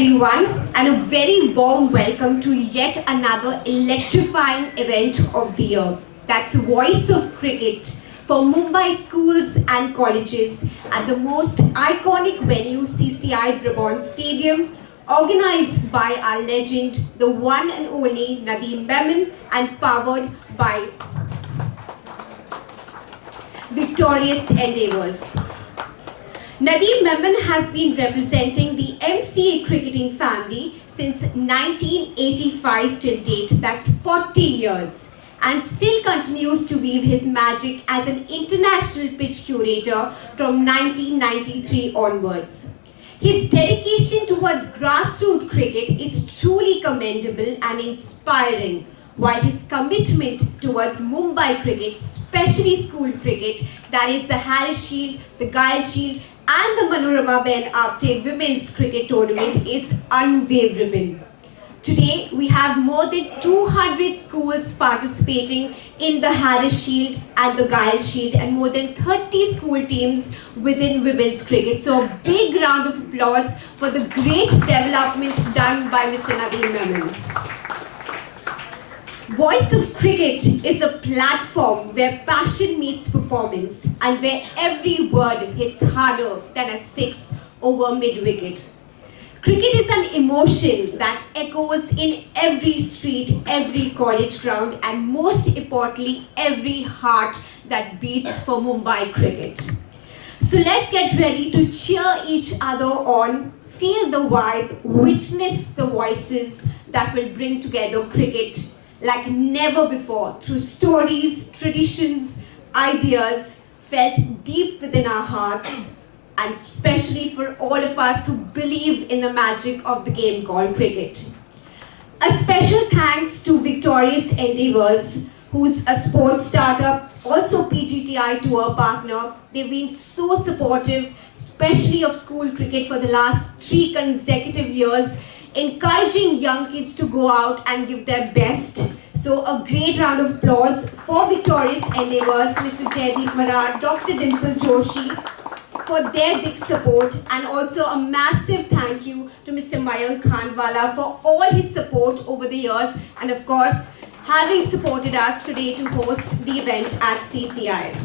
everyone, and a very warm welcome to yet another electrifying event of the year. That's Voice of Cricket for Mumbai schools and colleges at the most iconic venue CCI Brabant Stadium, organized by our legend, the one and only Nadeem Memon, and powered by Victorious Endeavours. Nadeem Memon has been representing the MCA cricketing family since 1985 till date, that's 40 years, and still continues to weave his magic as an international pitch curator from 1993 onwards. His dedication towards grassroots cricket is truly commendable and inspiring, while his commitment towards Mumbai cricket, especially school cricket, that is the Harris Shield, the Gyle Shield, and the Manorama Ben Apte Women's Cricket Tournament is unwavering. Today, we have more than 200 schools participating in the Harris Shield and the Gyle Shield, and more than 30 school teams within women's cricket. So a big round of applause for the great development done by Mr. Nadeem Memon. Voice of Cricket is a platform where passion meets performance and where every word hits harder than a six over mid-wicket. Cricket is an emotion that echoes in every street, every college ground, and most importantly, every heart that beats for Mumbai cricket. So let's get ready to cheer each other on, feel the vibe, witness the voices that will bring together cricket like never before, through stories, traditions, ideas felt deep within our hearts, and especially for all of us who believe in the magic of the game called cricket. A special thanks to Victorious Endeavours, who's a sports startup, also PGTI tour partner. They've been so supportive, especially of school cricket for the last 3 consecutive years, encouraging young kids to go out and give their best. So a great round of applause for Victorious Endeavours, Mr. Jaideep Marar, Dr. Dimple Joshi, for their big support, and also a massive thank you to Mr. Mayank Khanwala for all his support over the years, and of course, having supported us today to host the event at CCI.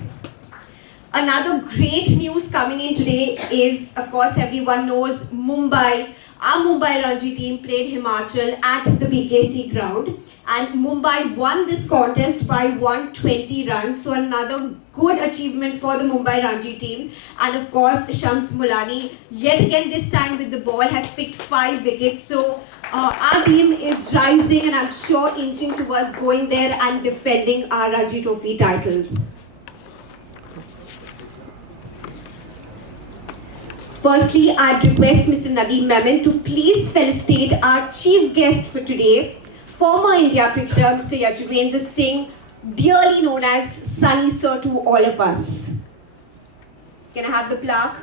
Another great news coming in today is, of course, everyone knows Mumbai. Our Mumbai Ranji team played Himachal at the BKC ground, and Mumbai won this contest by 120 runs. So another good achievement for the Mumbai Ranji team. And of course, Shams Mulani, yet again this time with the ball, has picked 5 wickets. So our team is rising, and I'm sure inching towards going there and defending our Ranji Trophy title. Firstly, I'd request Mr. Nadeem Memon to please felicitate our chief guest for today, former India cricketer Mr. Yajuvendra Singh, dearly known as Sunny Sir to all of us. Can I have the plaque?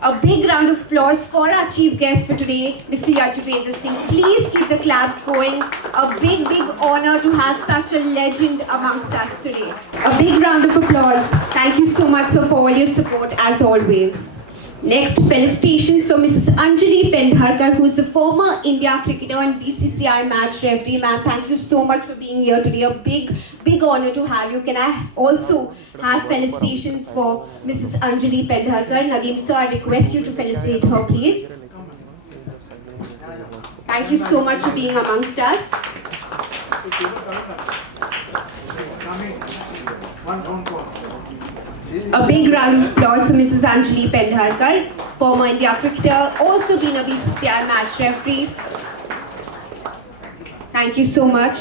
A big round of applause for our chief guest for today, Mr. Yajuvendra Singh. Please keep the claps going. A big honor to have such a legend amongst us today. A big round of applause. Thank you so much, sir, for all your support as always. Next, felicitations from Mrs. Anjali Pendharkar, who is the former India cricketer and BCCI match referee. Ma'am, thank you so much for being here today. A big honor to have you. Can I also have felicitations for Mrs. Anjali Pendharkar? Nadeem sir, I request you to felicitate her, please. Thank you so much for being amongst us. A big round of applause for Mrs. Anjali Pendharkar, former India cricketer, also been a BCCI match referee. Thank you so much.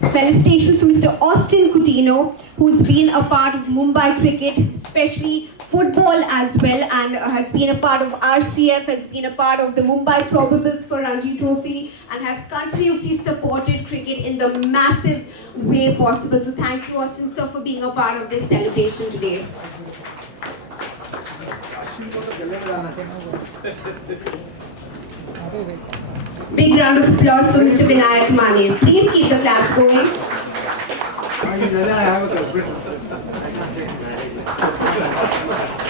Felicitations for Mr. Austin Coutinho, who's been a part of Mumbai cricket, especially football as well, and has been a part of RCF, has been a part of the Mumbai Probables for Ranji Trophy, and has continuously supported cricket in the massive way possible. So thank you, Austin sir, for being a part of this celebration today. Big round of applause for Mr. Vinayak Mane. Please keep the claps going.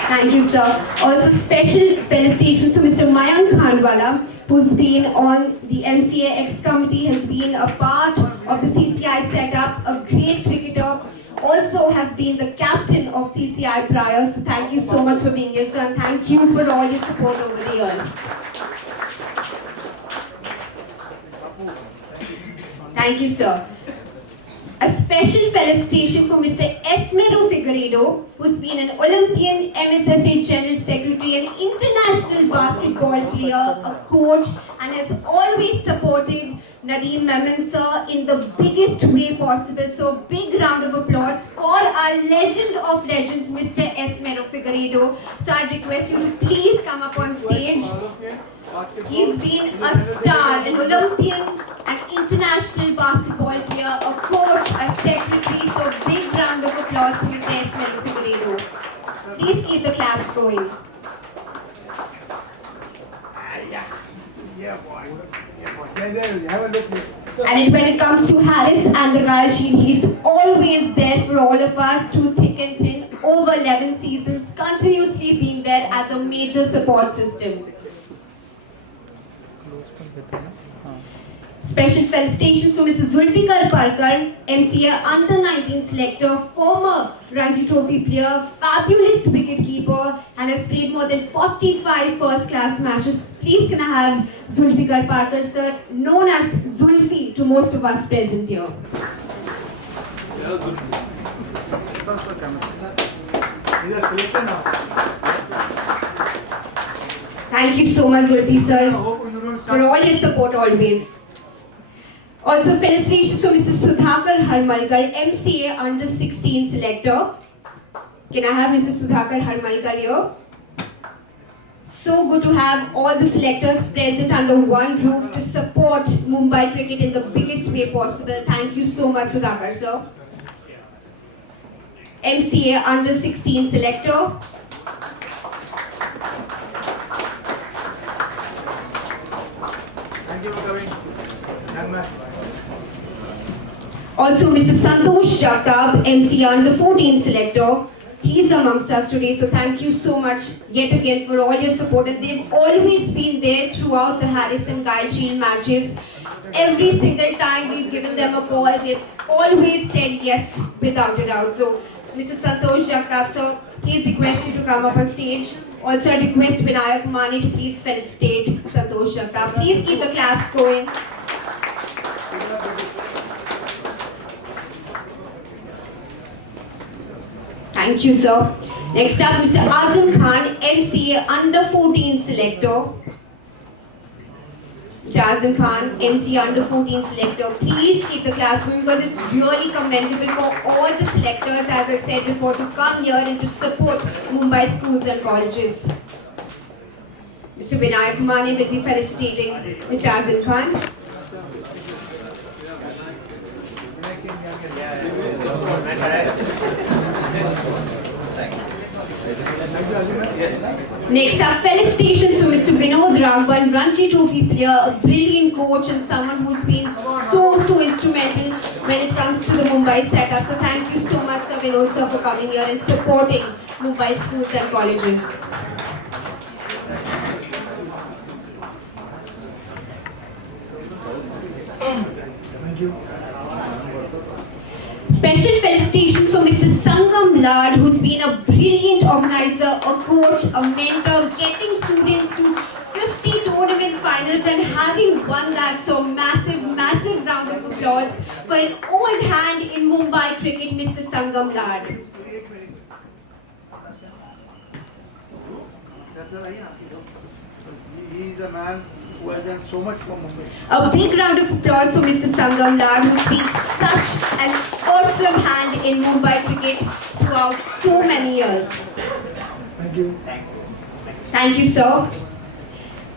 Thank you, sir. Also, special felicitations to Mr. Mayank Khandwala, who's been on the MCA X committee, has been a part of the CCI setup, a great cricketer, also has been the captain of CCI prior. So thank you so much for being here, sir, and thank you for all your support over the years. Thank you, sir. A special felicitation for Mr. Esmero Figueiredo, who's been an Olympian, MSSA General Secretary, an international basketball player, a coach, and has always supported Nadeem Memon sir in the biggest way possible. So big round of applause for our legend of legends, Mr. Esmero Figueiredo. So I request you to please come up on stage. He's been a star, an Olympian, an international basketball player, a coach, a secretary. So big round of applause to Mr. Esmero Figueiredo. Please keep the claps going. And when it comes to Harris and the Gyle Shield, he's always there for all of us through thick and thin, over 11 seasons, continuously being there as a major support system. Special felicitations to Mrs. Zulfikar Parkar, MCA Under-19 selector, former Ranji Trophy player, fabulous wicketkeeper, and has played more than 45 first-class matches. Please can I have Zulfikar Parkar, sir, known as Zulfi to most of us present here. Thank you so much, Zulfi, sir, for all your support always. Also, felicitations to Mrs. Sudhakar Harmalkar, MCA Under-16 selector. Can I have Mrs. Sudhakar Harmalkar here? So good to have all the selectors present under one roof to support Mumbai cricket in the biggest way possible. Thank you so much, Sudhakar, sir. MCA Under-16 selector. Thank you for coming. Also, Mr. Santosh Jagtab, MC Under-14 selector. He's amongst us today, so thank you so much yet again for all your support. And they've always been there throughout the Harris and Gyle Shield matches. Every single time we've given them a call, they've always said yes without a doubt. So, Mr. Santosh Jagtab, sir, please request you to come up on stage. Also, I request Vinayak Mani to please felicitate Santosh Jagtab. Please keep the claps going. Thank you, sir. Next up, Mr. Azam Khan, MCA Under-14 selector. Mr. Azam Khan, MCA Under-14 selector. Please keep the claps going because it's really commendable for all the selectors, as I said before, to come here and to support Mumbai schools and colleges. Mr. Vinayak Mani will be felicitating Mr. Azam Khan. Next up, felicitations to Mr. Vinod Raghavan, Ranji Trophy player, a brilliant coach and someone who's been so instrumental when it comes to the Mumbai setup. So thank you so much, Sir Vinod, sir, for coming here and supporting Mumbai schools and colleges. Thank you. Special felicitations for Mr. Sangam Lad, who's been a brilliant organizer, a coach, a mentor, getting students to 50 tournament finals and having won that. So massive round of applause for an old hand in Mumbai cricket, Mr. Sangam Lad. He is a man who has done so much for Mumbai. A big round of applause for Mr. Sangam Lad, who's been such an awesome hand in Mumbai cricket throughout so many years. Thank you. Thank you, sir.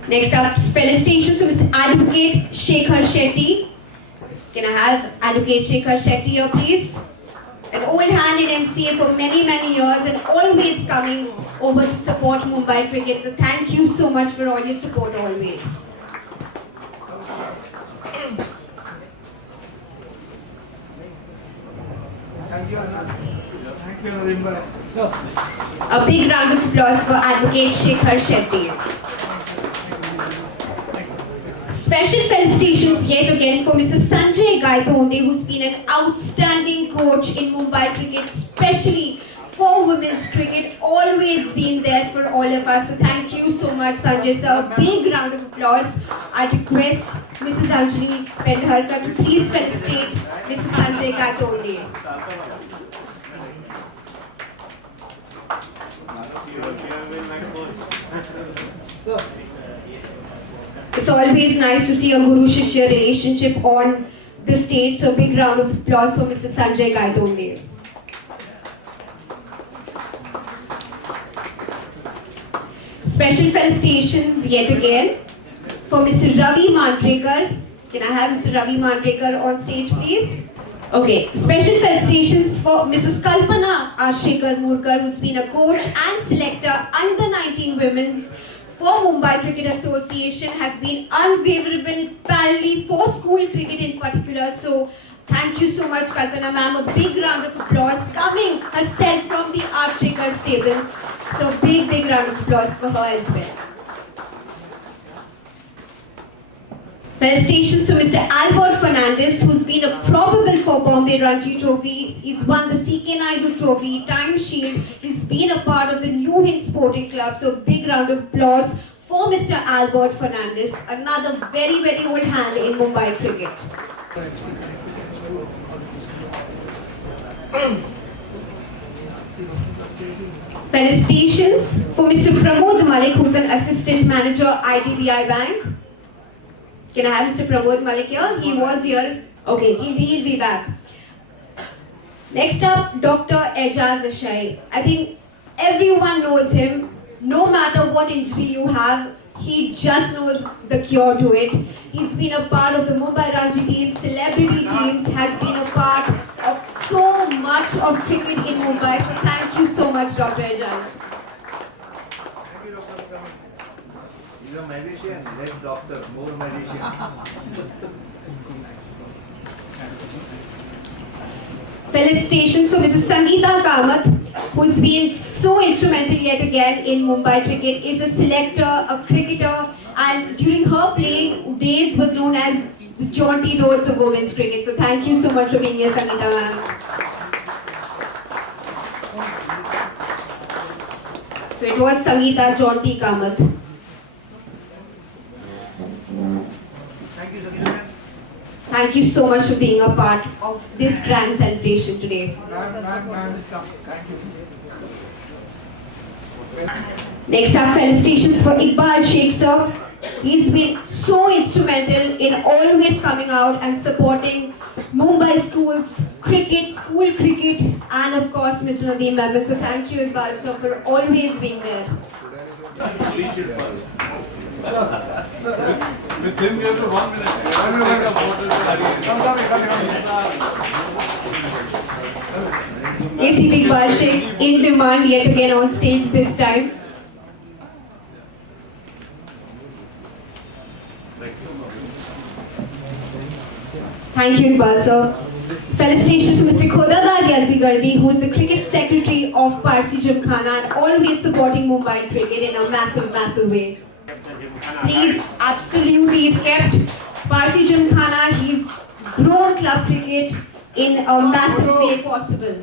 Next up, felicitations to Mr. Advocate Shekhar Shetty. Can I have Advocate Shekhar Shetty here, please? An old hand in MCA for many years and always coming over to support Mumbai cricket. So thank you so much for all your support always. Thank you, Anna. Thank A big round of applause for Advocate Shekhar Shetty. Special felicitations yet again for Mr. Sanjay Gaitonde, who's been an outstanding coach in Mumbai cricket, especially for women's cricket, always been there for all of us. So thank you so much, Sanjay sir. A big round of applause. I request Mrs. Anjali Pendharkar to please felicitate Mr. Sanjay Gaitonde. It's always nice to see a Guru-Shishya relationship on the stage, so a big round of applause for Mr. Sanjay Gaitonde. Special felicitations yet again for Mr. Ravi Mandrekar. Can I have Mr. Ravi Mandrekar on stage, please? Okay, special felicitations for Mrs. Kalpana Ashekar Murkar, who's been a coach and selector under 19 women's for Mumbai Cricket Association, has been unwaverable parallel for school cricket in particular. So thank you so much, Kalpana ma'am. A big round of applause coming herself from the Ashekar stable. So big round of applause for her as well. Felicitations to Mr. Albert Fernandez, who's been a probable for Bombay Ranji Trophy. He's won the C.K. Naidu Trophy, Time Shield. He's been a part of the New Hind Sporting Club. So big round of applause for Mr. Albert Fernandez, another very old hand in Mumbai cricket. Felicitations for Mr. Pramod Malik, who's an assistant manager IDBI Bank. Can I have Mr. Pramod Malik here? He was here. Okay, he'll be back. Next up, Dr. Ejaz Ashai. I think everyone knows him. No matter what injury you have, he just knows the cure to it. He's been a part of the Mumbai Ranji team, celebrity teams, has been a part of so much of cricket in Mumbai. So thank you so much, Dr. Ejaz. He's a magician, less doctor, more magician. Felicitations for Mrs. Sangeeta Kamath, who's been so instrumental yet again in Mumbai cricket, is a selector, a cricketer, and during her playing days was known as the jaunty roads of women's cricket. So thank you so much for being here, Sangeeta ma'am. So it was Sangeeta Jaunty Kamath. Thank you so much for being a part of this grand celebration today. Thank you. Next up, felicitations for Iqbal Sheikh sir. He's been so instrumental in always coming out and supporting Mumbai schools, cricket, school cricket, and of course Mr. Nadeem Ahmed. So thank you Iqbal sir for always being there. With him, you have to 1 minute. AC Iqbal Sheikh in demand yet again on stage this time. Thank you Iqbal sir. Felicitations to Mr. Khodadar Yazigardi, who is the cricket secretary of Parsi Gymkhana and always supporting Mumbai cricket in a massive way. Please, absolutely, he's kept Parsi Gymkhana, he's grown club cricket in a massive way possible.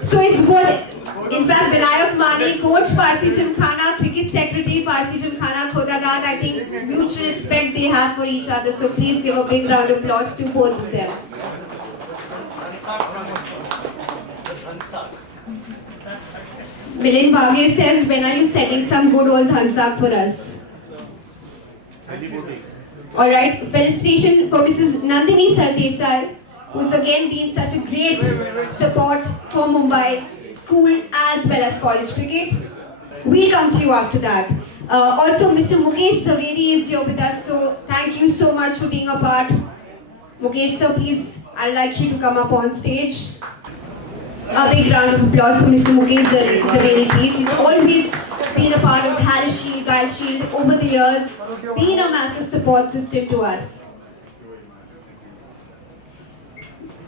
So it's both, in fact, Vinayak Mani, coach Parsi Gymkhana, cricket secretary Parsi Gymkhana, Khodadad, I think mutual respect they have for each other. So please give a big round of applause to both of them. Milind Bhagye says, when are you setting some good old Dhansak for us? Alright, felicitation for Mrs. Nandini Sardesai, who's again been such a great support for Mumbai school as well as college cricket. We'll come to you after that. Also, Mr. Mukesh Zaveri is here with us, so thank you so much for being a part. Mukesh sir, please, I'd like you to come up on stage. A big round of applause for Mr. Mukesh Zaveri, please. He's always been a part of Harris Shield, Guide Shield over the years, been a massive support system to us.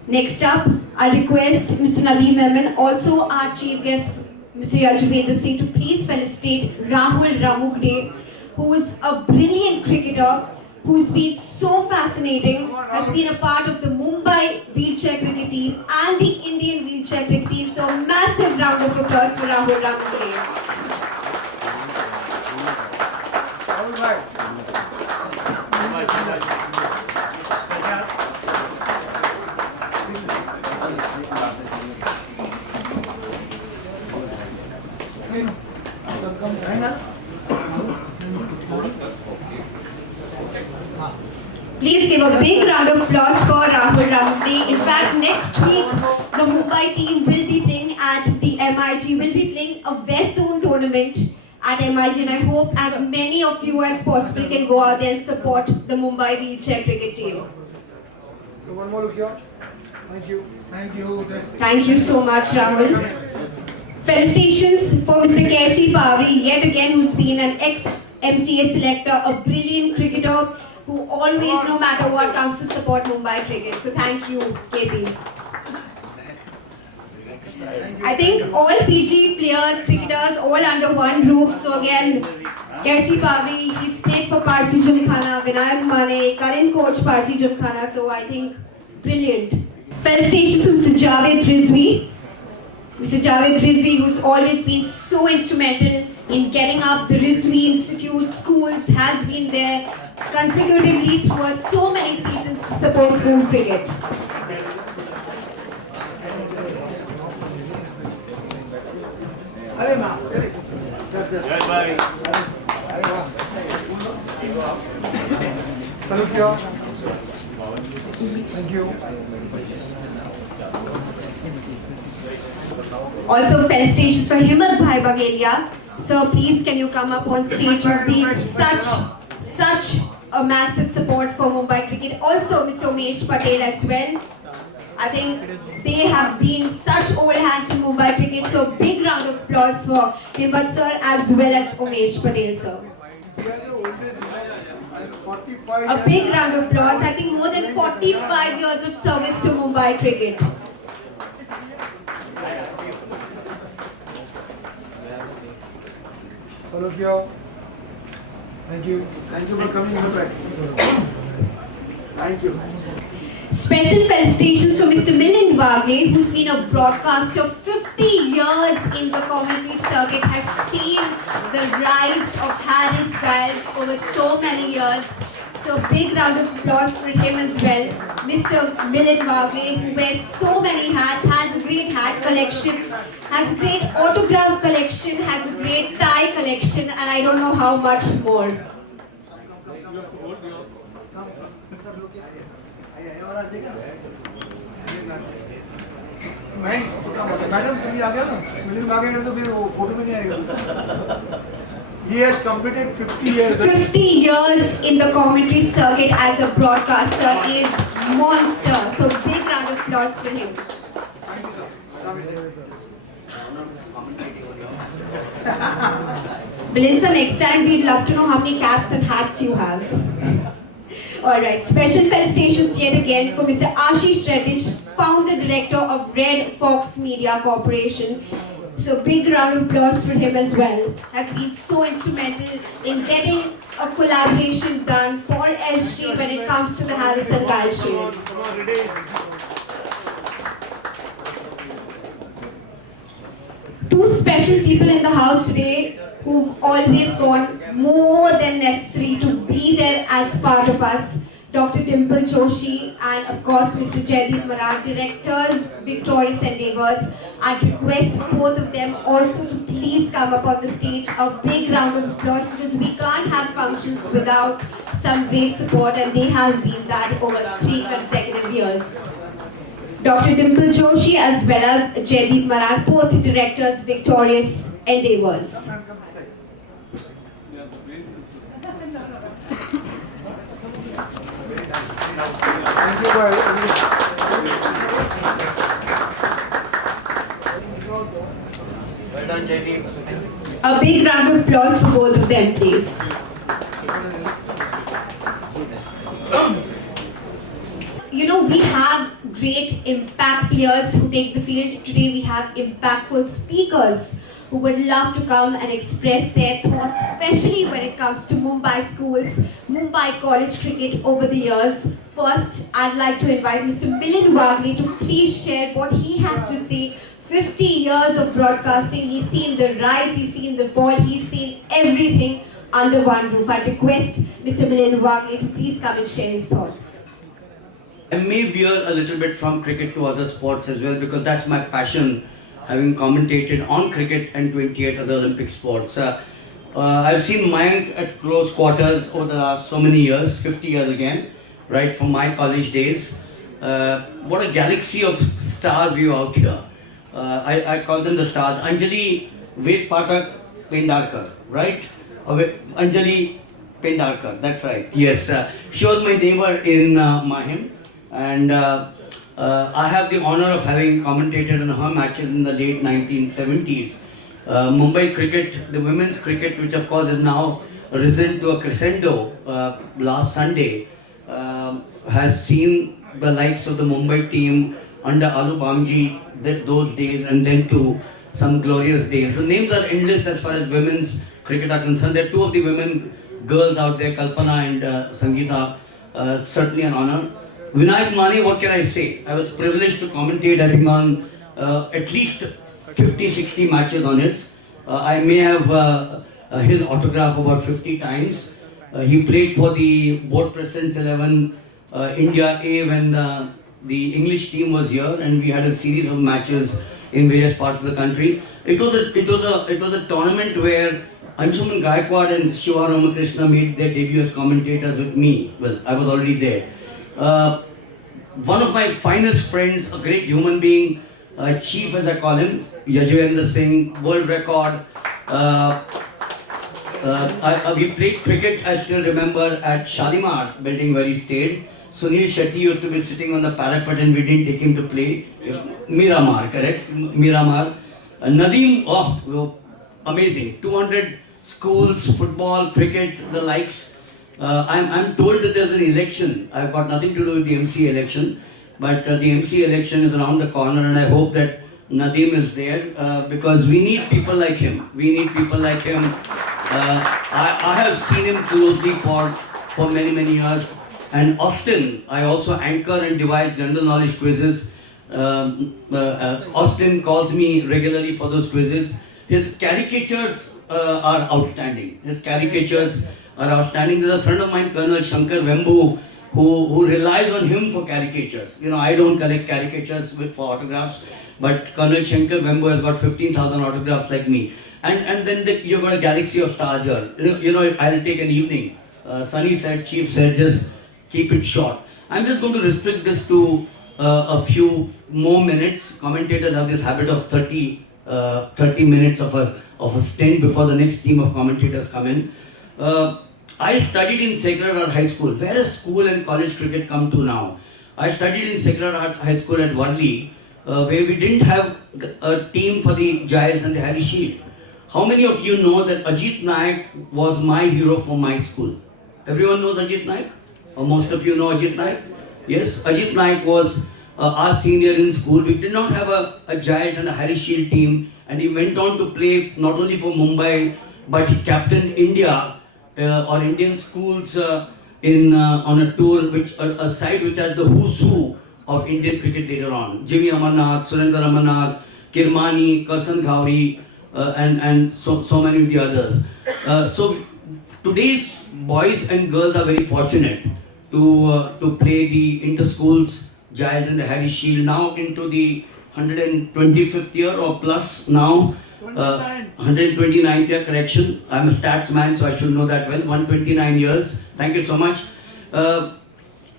Next up, I request Mr. Nadeem Memon, also our chief guest, Mr. Yajuvendra Singh, to please felicitate Rahul Ramukde, who is a brilliant cricketer, who's been so fascinating, has been a part of the Mumbai wheelchair cricket team and the Indian wheelchair cricket team. So a massive round of applause for Rahul Ramukde. All right. Please give a big round of applause for Rahul Ramukde. In fact, next week, the Mumbai team will be playing at the MIG, will be playing a West Zone tournament at MIG, and I hope as many of you as possible can go out there and support the Mumbai wheelchair cricket team. So one more look here. Thank you. Thank you. Thank you so much, Rahul. Felicitations for Mr. Kersi Pavri, yet again, who's been an ex-MCA selector, a brilliant cricketer, who always, no matter what, comes to support Mumbai cricket. So thank you, KP. I think all PG players, cricketers, all under one roof. So again, Kersi Pavri, he's played for Parsi Gymkhana, Vinayak Mane, current coach Parsi Gymkhana. So I think, brilliant. Felicitations to Mr. Javed Rizvi. Mr. Javed Rizvi, who's always been so instrumental in getting up the Rizvi Institute schools, has been there consecutively throughout so many seasons to support school cricket. Arey ma, Bye. Arey wow. Salute here. Thank you. Also, felicitations for Himmat Bhai Bagelia. Sir, please can you come up on stage? You've been such a massive support for Mumbai cricket. Also, Mr. Umesh Patel as well. I think they have been such old hands in Mumbai cricket. So, big round of applause for Himmat sir as well as Umesh Patel sir. We are the oldest, 45. A big round of applause. I think more than 45 years of service to Mumbai cricket. Salute here. Thank you. Thank you for coming here. Thank you. Special felicitations to Mr. Milind Wagle, who's been a broadcaster 50 years in the commentary circuit, has seen the rise of Harris Giles over so many years. So big round of applause for him as well. Mr. Milind Wagle, who wears so many hats, has a great hat collection, has a great autograph collection, has a great tie collection, and I don't know how much more. Madam तुम आ गया ना मिलिंद आ गया तो फिर वो photo में नहीं आएगा. He has completed 50 years. 50 years in the commentary circuit as a broadcaster is monster. So big round of applause for him. Belinda, next time we'd love to know how many caps and hats you have. Alright, special felicitations yet again for Mr. Ashish Reddish, founder director of Red Fox Media Corporation. So big round of applause for him as well. Has been so instrumental in getting a collaboration done for SG when it comes to the Harrison Giles Shield. Two special people in the house today who've always gone more than necessary to be there as part of us. Dr. Dimple Joshi and of course Mr. Jaideep Maran, directors, Victorious Endeavours. I'd request both of them also to please come up on the stage. A big round of applause because we can't have functions without some great support and they have been that over 3 consecutive years. Dr. Dimple Joshi as well as Jaideep Maran, both directors, Victorious Endeavours. Thank you for Well done, Jaideep. A big round of applause for both of them, please. You know, we have great impact players who take the field. Today we have impactful speakers who would love to come and express their thoughts, especially when it comes to Mumbai schools, Mumbai college cricket over the years. First, I'd like to invite Mr. Milind Wagle to please share what he has to say. 50 years of broadcasting, he's seen the rise, he's seen the fall, he's seen everything under one roof. I request Mr. Milind Wagle to please come and share his thoughts. I may veer a little bit from cricket to other sports as well, because that's my passion, having commentated on cricket and 28 other Olympic sports. I've seen Mayank at close quarters over the last so many years, 50 years again, right from my college days. What a galaxy of stars we have out here. I call them the stars. Anjali Ved Patak Pendarkar, right? Anjali Pendarkar, that's right. Yes, she was my neighbor in Mahim, and I have the honor of having commentated on her matches in the late 1970s. Mumbai cricket, the women's cricket, which of course is now risen to a crescendo last Sunday, has seen the likes of the Mumbai team under Alu Bamji, those days, and then to some glorious days. The names are endless as far as women's cricket are concerned. There are two of the women girls out there, Kalpana and Sangeeta, certainly an honor. Vinayak Mani, what can I say? I was privileged to commentate, I think, on at least 50-60 matches on his. I may have his autograph about 50 times. He played for the Board President's 11 India A when the English team was here, and we had a series of matches in various parts of the country. It was a tournament where Anshuman Gaikwad and Shiva Ramakrishna made their debut as commentators with me. Well, I was already there. One of my finest friends, a great human being, chief as I call him, Yajwendra Singh, world record. We played cricket, I still remember, at Shalimar building where he stayed. Sunil Shetty used to be sitting on the parapet and we didn't take him to play. Miramar, correct? Miramar. Nadeem, oh, amazing. 200 schools, football, cricket, the likes. I'm told that there's an election. I've got nothing to do with the MC election, but the MC election is around the corner, and I hope that Nadeem is there because we need people like him. We need people like him. I have seen him closely for many years. And Austin, I also anchor and devise general knowledge quizzes. Austin calls me regularly for those quizzes. His caricatures are outstanding. There's a friend of mine, Colonel Shankar Vembu, who relies on him for caricatures. You know, I don't collect caricatures for autographs, but Colonel Shankar Vembu has got 15,000 autographs like me. And then you've got a galaxy of stars here. You know, I'll take an evening. Sunny said, Chief said, just keep it short. I'm just going to restrict this to a few more minutes. Commentators have this habit of 30 minutes of a stint before the next team of commentators come in. I studied in Sacred Heart High School. Where has school and college cricket come to now? I studied in Sacred Heart High School at Worli, where we didn't have a team for the Giles and the Harry Shield. How many of you know that Ajit Naik was my hero for my school? Everyone knows Ajit Naik? Or most of you know Ajit Naik? Yes, Ajit Naik was our senior in school. We did not have a Giles and a Harry Shield team, and he went on to play not only for Mumbai, but he captained India or Indian schools on a tour, a side which had the who's who of Indian cricket later on. Jimmy Amarnath, Surendra Amarnath, Kirmani, Karsan Ghauri, and so many of the others. So today's boys and girls are very fortunate to play the inter-schools Giles and the Harry Shield, now into the 125th year or plus now. 129th year, correction. I'm a stats man, so I should know that well. 129 years. Thank you so much.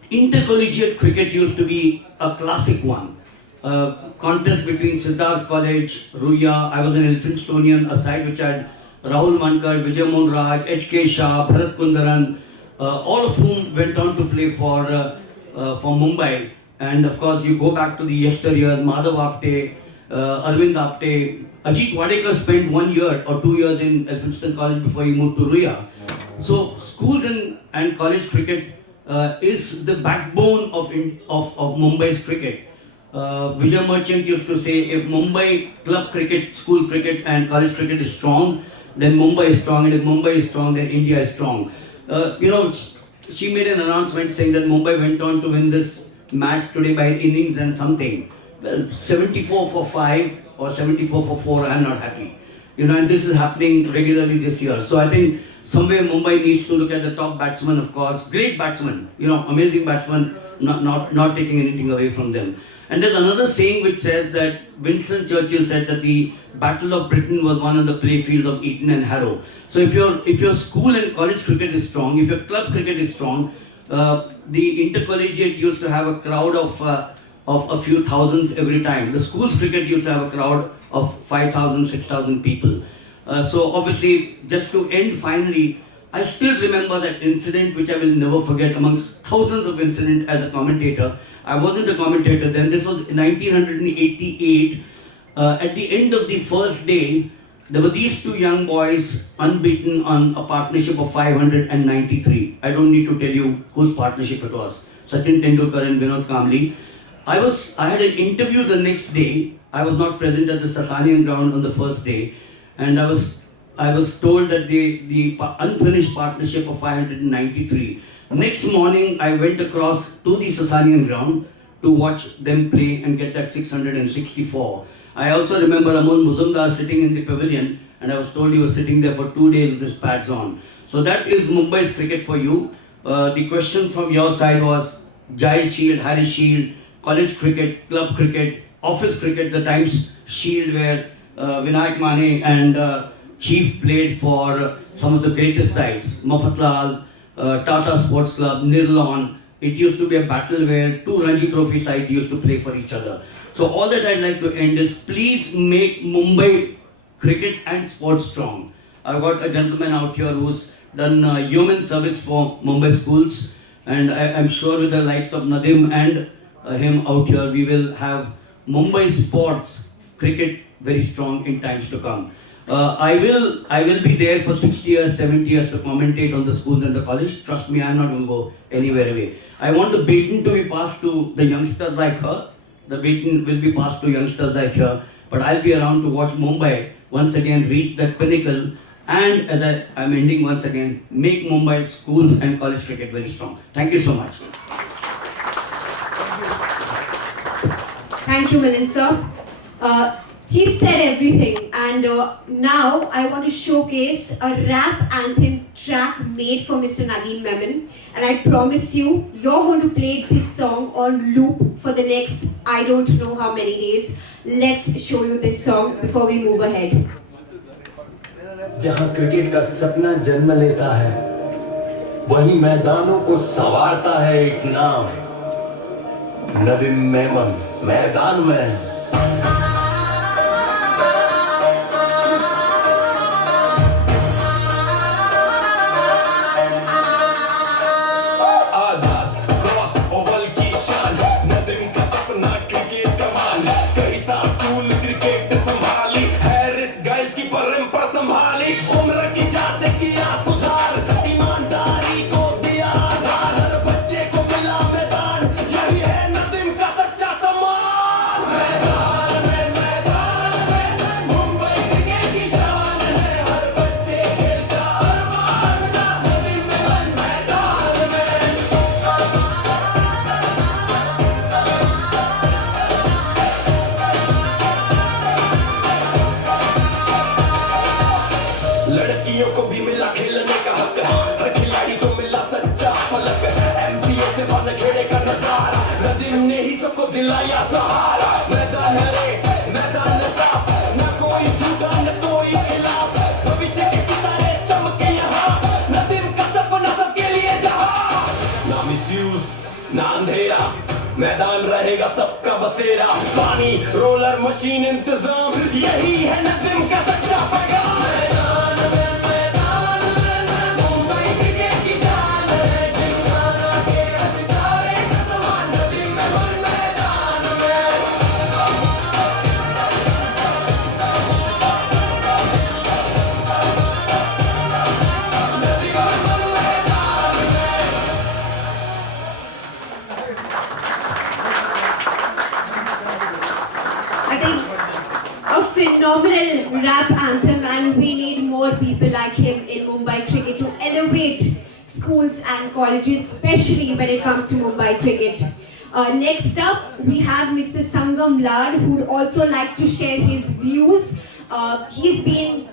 Intercollegiate cricket used to be a classic one. Contest between Siddharth College, Ruya. I was an Elphinstonian, a side which had Rahul Mankar, Vijay Mohan Raj, H.K. Shah, Bharat Kundaran, all of whom went on to play for Mumbai. And of course, you go back to the yesteryears, Madhav Apte, Arvind Apte. Ajit Wadekar spent 1 year or 2 years in Elphinstone College before he moved to Ruya. So schools and college cricket is the backbone of Mumbai's cricket. Vijay Merchant used to say, if Mumbai club cricket, school cricket and college cricket is strong, then Mumbai is strong, and if Mumbai is strong, then India is strong. She made an announcement saying that Mumbai went on to win this match today by innings and something. Well, 74 for 5 or 74 for 4, I'm not happy. And this is happening regularly this year. So I think somewhere Mumbai needs to look at the top batsmen, of course. Great batsmen, amazing batsmen, not taking anything away from them. And there's another saying which says that Winston Churchill said that the Battle of Britain was won on the playfield of Eton and Harrow. So if your school and college cricket is strong, if your club cricket is strong, the intercollegiate used to have a crowd of a few thousands every time. The school's cricket used to have a crowd of 5,000, 6,000 people. So obviously, just to end finally, I still remember that incident which I will never forget amongst thousands of incidents as a commentator. I wasn't a commentator then. This was 1988. At the end of the first day, there were these two young boys unbeaten on a partnership of 593. I don't need to tell you whose partnership it was. Sachin Tendulkar and Vinod Kamli. I had an interview the next day. I was not present at the Sasanian ground on the first day, and I was told that the unfinished partnership of 593. Next morning, I went across to the Sasanian ground to watch them play and get that 664. I also remember Amol Muzumdar sitting in the pavilion, and I was told he was sitting there for 2 days with his pads on. So that is Mumbai's cricket for you. The question from your side was Giles Shield, Harry Shield, college cricket, club cricket, office cricket, the Times Shield where Vinayak Mane and Chief played for some of the greatest sides. Mafatlal, Tata Sports Club, Nirlawn. It used to be a battle where two Ranji Trophy sides used to play for each other. So all that I'd like to end is please make Mumbai cricket and sports strong. I've got a gentleman out here who's done human service for Mumbai schools, and I'm sure with the likes of Nadim and him out here, we will have Mumbai sports cricket very strong in times to come. I will be there for 60 years, 70 years to commentate on the schools and the college. Trust me, I'm not going to go anywhere away. I want the baton to be passed to the youngsters like her. The baton will be passed to youngsters like her. But I'll be around to watch Mumbai once again reach that pinnacle. And as I'm ending once again, make Mumbai schools and college cricket very strong. Thank you so much. Thank you, Milind sir. He said everything, and now I want to showcase a rap anthem track made for Mr. Nadeem Memon, and I promise you, you're going to play this song on loop for the next I don't know how many days. Let's show you this song before we move ahead. जहां cricket का सपना जन्म लेता है, वहीं मैदानों को संवारता है एक नाम, नदीम मेमन मैदान में। लड़कियों को भी मिला खेलने का हक, हर खिलाड़ी को मिला सच्चा फलक, MCA से बन खेड़े का नजारा, नदीम ने ही सबको दिलाया सहारा। मैदान हरे, मैदान साफ, न कोई झूठा न कोई खिलाफ, भविष्य के सितारे चमके यहाँ, नदीम का सपना सबके लिए जहाँ। ना मिसयूज ना अंधेरा, मैदान रहेगा सबका बसेरा, पानी रोलर मशीन इंतजाम, यही है नदीम का सच्चा पैगाम। phenomenal rap anthem, and we need more people like him in Mumbai cricket to elevate schools and colleges, especially when it comes to Mumbai cricket. Next up, we have Mr. Sangam Lad, who would also like to share his views. He's been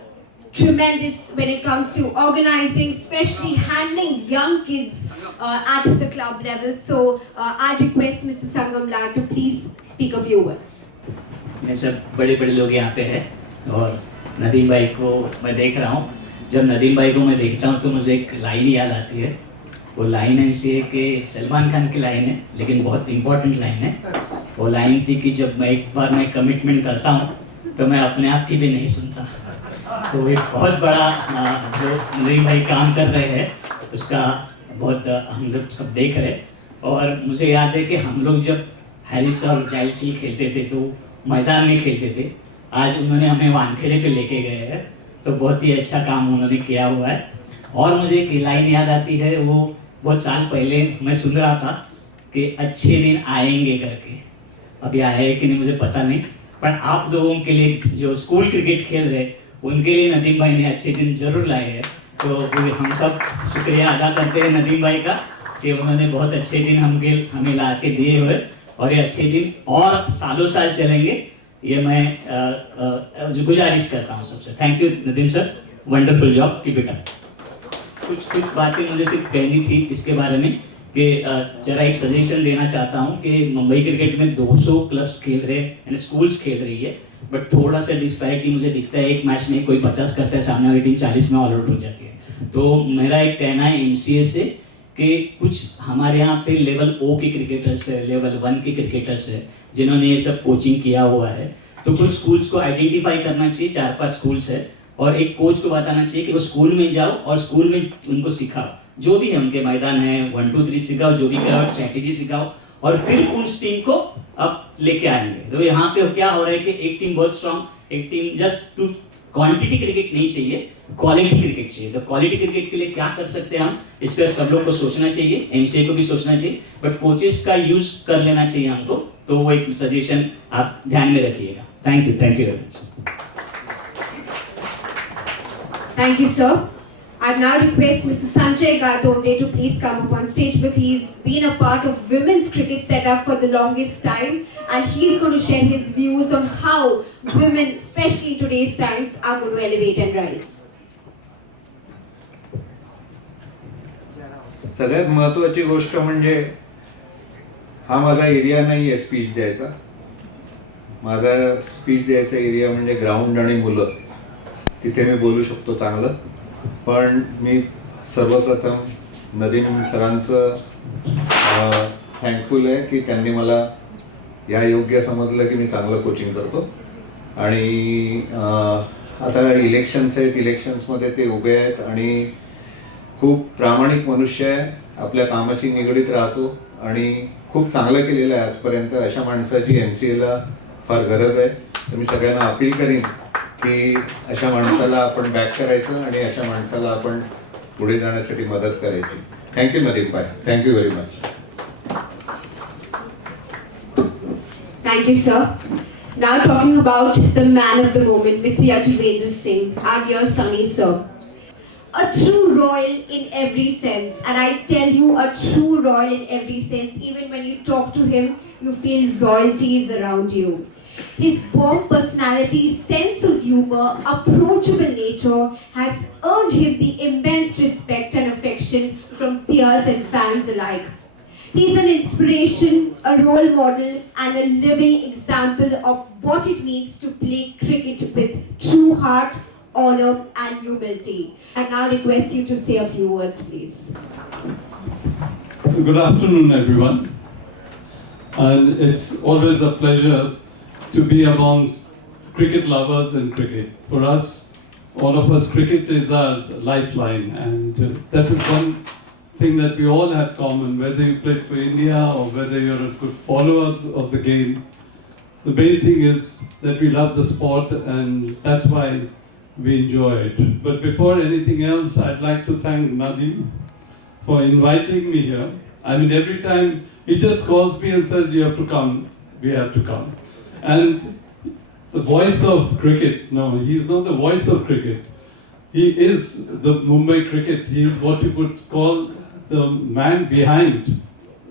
tremendous when it comes to organizing, especially handling young kids at the club level. So I request Mr. Sangam Lad to please speak a few words. मैं सब बड़े बड़े लोग यहाँ पे हैं और नदीम भाई को मैं देख रहा हूँ. जब नदीम भाई को मैं देखता हूँ तो मुझे एक लाइन याद आती है. वो लाइन ऐसी है कि सलमान खान की लाइन है, लेकिन बहुत इम्पोर्टेंट लाइन है. वो लाइन थी कि जब मैं एक बार मैं कमिटमेंट करता हूँ तो मैं अपने आप की भी नहीं सुनता. तो ये बहुत बड़ा जो नदीम भाई काम कर रहे हैं उसका बहुत हम लोग सब देख रहे हैं. और मुझे याद है कि हम लोग जब हैरिस और जाइल्स खेलते थे तो मैदान में खेलते थे. आज उन्होंने हमें वानखेड़े पे लेके गए हैं, तो बहुत ही अच्छा काम उन्होंने किया हुआ है. और मुझे एक लाइन याद आती है, वो बहुत साल पहले मैं सुन रहा था कि अच्छे दिन आएंगे करके. अभी आए कि नहीं मुझे पता नहीं, पर आप लोगों के लिए जो स्कूल क्रिकेट खेल रहे उनके लिए नदीम भाई ने अच्छे दिन जरूर लाए हैं. तो हम सब शुक्रिया अदा करते हैं नदीम भाई का कि उन्होंने बहुत अच्छे दिन हमें ला के दिए हुए, और ये अच्छे दिन और सालों साल चलेंगे, ये मैं गुजारिश करता हूँ सबसे. Thank you Nadeem sir, wonderful job, keep it up. कुछ बातें मुझे सिर्फ कहनी थी इसके बारे में कि जरा एक सजेशन देना चाहता हूँ कि मुंबई क्रिकेट में 200 क्लब्स खेल रहे हैं, स्कूल्स खेल रही है, बट थोड़ा सा डिस्पैरिटी मुझे दिखता है. एक मैच में कोई 50 करता है, सामने वाली टीम 40 में ऑल आउट हो जाती है. तो मेरा एक कहना है एमसीए से कि कुछ हमारे यहाँ पे लेवल ओ के क्रिकेटर्स है, लेवल 1 के क्रिकेटर्स है जिन्होंने ये सब कोचिंग किया हुआ है. तो कुछ स्कूल्स को आइडेंटिफाई करना चाहिए, 4-5 स्कूल्स है, और एक कोच को बताना चाहिए कि वो स्कूल में जाओ और स्कूल में उनको सिखाओ, जो भी है उनके मैदान है 1 2 3 सिखाओ, जो भी कराओ, स्ट्रैटेजी सिखाओ, और फिर उस टीम को अब लेके आएंगे. तो यहाँ पे क्या हो रहा है कि एक टीम बहुत स्ट्रॉन्ग, एक team just to quantity cricket नहीं चाहिए, क्वालिटी क्रिकेट चाहिए. तो क्वालिटी क्रिकेट के लिए क्या कर सकते हैं हम, इस पर सब लोग को सोचना चाहिए, एमसीए को भी सोचना चाहिए, बट कोचेस का यूज कर लेना चाहिए हमको. तो वो एक सजेशन आप ध्यान में रखिएगा. Thank you very much. Thank you, sir. I now request Mr. Sanjay Gatonde to please come up on stage, because he's been a part of women's cricket setup for the longest time, and he's going to share his views on how women, especially in today's times, are going to elevate and rise. सगळ्यात महत्त्वाची गोष्ट म्हणजे हा माझा area नाही आहे speech द्यायचा. माझा स्पीच द्यायचा एरिया म्हणजे ग्राउंड आणि मुलं. तिथे मी बोलू शकतो चांगलं. पण मी सर्वप्रथम नदीम सरांचं थँकफुल आहे की त्यांनी मला या योग्य समजलं की मी चांगलं कोचिंग करतो. आणि आता इलेक्शन्स आहेत, इलेक्शन्समध्ये ते उभे आहेत आणि खूप प्रामाणिक मनुष्य आहे, आपल्या कामाशी निगडीत राहतो आणि खूप चांगलं केलेलं आहे आजपर्यंत. अशा माणसाची एमसीएला फार गरज आहे. तर मी सगळ्यांना अपील करीन की अशा माणसाला आपण बॅक करायचं आणि अशा माणसाला आपण पुढे जाण्यासाठी मदत करायची. थँक्यू नदीम भाई, thank you very much. Thank you, sir. Now talking about the man of the moment, Mr. Yajurvendra Singh, our dear Sunny sir. A true royal in every sense, and I tell you, a true royal in every sense. Even when you talk to him, you feel royalty is around you. His warm personality, sense of humor, approachable nature has earned him the immense respect and affection from peers and fans alike. He's an inspiration, a role model, and a living example of what it means to play cricket with true heart, honor, and humility. I now request you to say a few words, please. Good afternoon, everyone. And it's always a pleasure to be amongst cricket lovers and cricket. For us, all of us, cricket is our lifeline, and that is one thing that we all have common, whether you played for India or whether you're a good follower of the game. The main thing is that we love the sport, and that's why we enjoy it. But before anything else, I'd like to thank Nadim for inviting me here. I mean, every time he just calls me and says, you have to come, we have to come. And the voice of cricket. No, he's not the voice of cricket. He is the Mumbai cricket. He is what you would call the man behind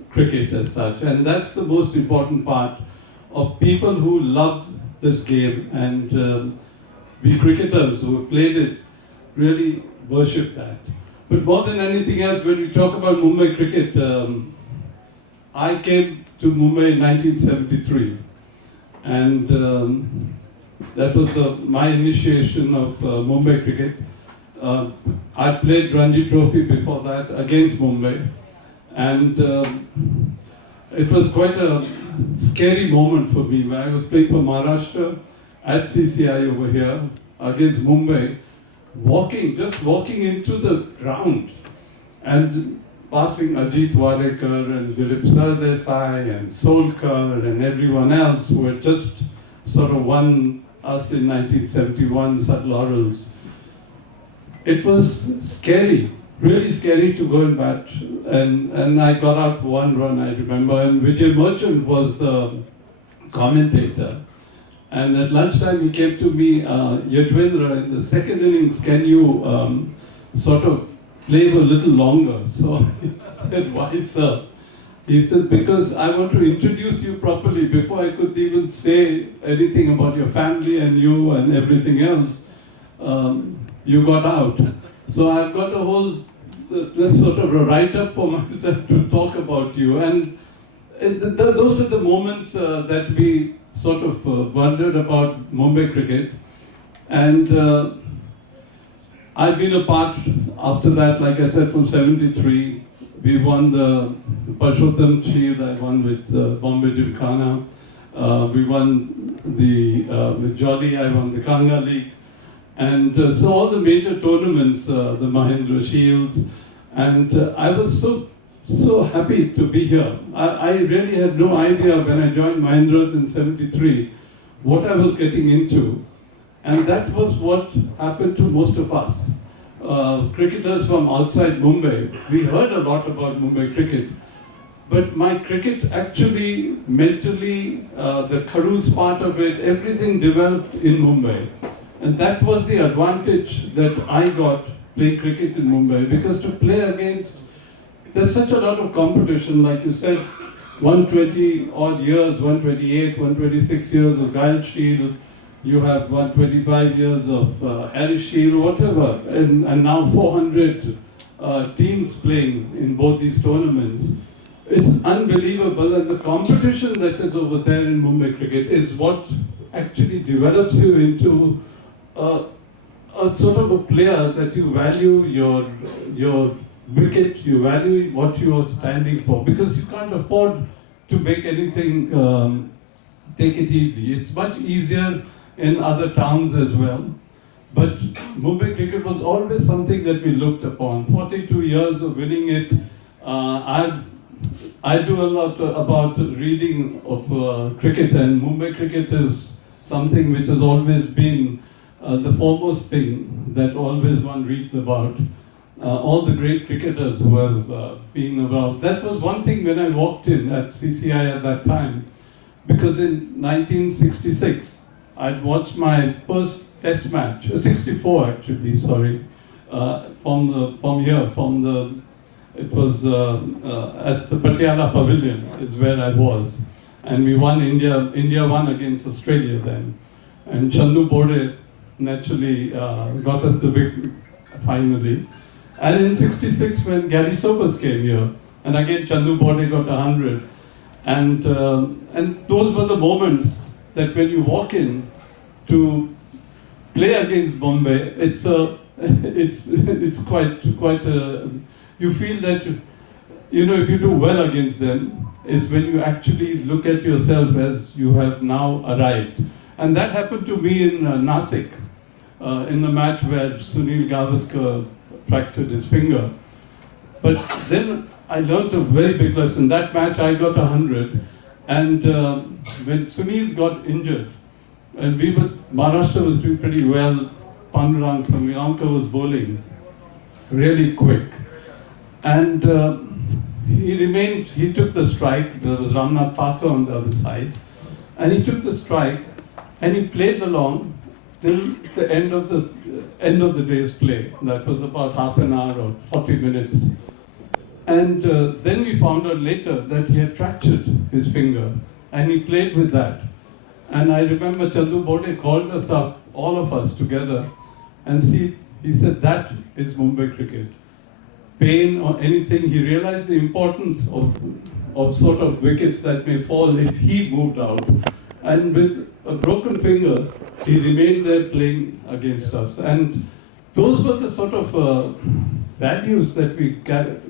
cricket as such. And that's the most important part of people who love this game. And we cricketers who have played it really worship that. But more than anything else, when we talk about Mumbai cricket, I came to Mumbai in 1973. And that was my initiation of Mumbai cricket. I played Ranji Trophy before that against Mumbai. And it was quite a scary moment for me when I was playing for Maharashtra at CCI over here against Mumbai, just walking into the ground and passing Ajit Wadekar and Dilip Sardesai and Solkar and everyone else who had just sort of won us in 1971 Sat Laurels. It was scary, really scary to go and bat. And I got out for one run, I remember, and Vijay Merchant was the commentator. And at lunchtime he came to me, Yajwendra, in the second innings, can you sort of play a little longer? So I said, why sir? He said, because I want to introduce you properly before I could even say anything about your family and you and everything else. You got out. So I've got a whole sort of a write-up for myself to talk about you. And those were the moments that we sort of wondered about Mumbai cricket. And I've been a part after that, like I said, from 73. We won the Parshottam Shield, I won with Bombay Gymkhana. We won with Jolly, I won the Kanga League. And so all the major tournaments, the Mahindra Shields, and I was so happy to be here. I really had no idea when I joined Mahindra in 73 what I was getting into. And that was what happened to most of us. Cricketers from outside Mumbai, we heard a lot about Mumbai cricket. But my cricket actually, mentally, the carouse part of it, everything developed in Mumbai. And that was the advantage that I got playing cricket in Mumbai, because to play against, there's such a lot of competition, like you said, 120 odd years, 128, 126 years of Guile Shield, you have 125 years of Harris Shield, whatever, and now 400 teams playing in both these tournaments. It's unbelievable, and the competition that is over there in Mumbai cricket is what actually develops you into a sort of a player that you value your wicket, you value what you are standing for, because you can't afford to make anything take it easy. It's much easier in other towns as well. But Mumbai cricket was always something that we looked upon. 42 years of winning it. I do a lot about reading of cricket, and Mumbai cricket is something which has always been the foremost thing that always one reads about. All the great cricketers who have been around. That was one thing when I walked in at CCI at that time, because in 1966, I'd watched my first test match, 64 actually, sorry, it was at the Patiala Pavilion is where I was. And we won, India won against Australia then. And Chandu Bode naturally got us the victory finally. And in 66 when Gary Sobers came here, and again Chandu Bode got 100. And those were the moments that when you walk in to play against Bombay, it's quite a, you feel that, you know, if you do well against them, is when you actually look at yourself as you have now arrived. And that happened to me in Nasik, in the match where Sunil Gavaskar fractured his finger. But then I learned a very big lesson. That match I got 100, and when Sunil got injured, and Maharashtra was doing pretty well, Pandurang Samilanka was bowling really quick. And he took the strike. There was Ramnath Pathak on the other side. And he took the strike. and he played along till the end of the day's play. That was about half an hour or 40 minutes. And then we found out later that he had fractured his finger, and he played with that. And I remember Chandu Bode called us up, all of us together, and he said, that is Mumbai cricket. Pain or anything, he realized the importance of sort of wickets that may fall if he moved out. And with a broken finger, he remained there playing against us. And those were the sort of values that we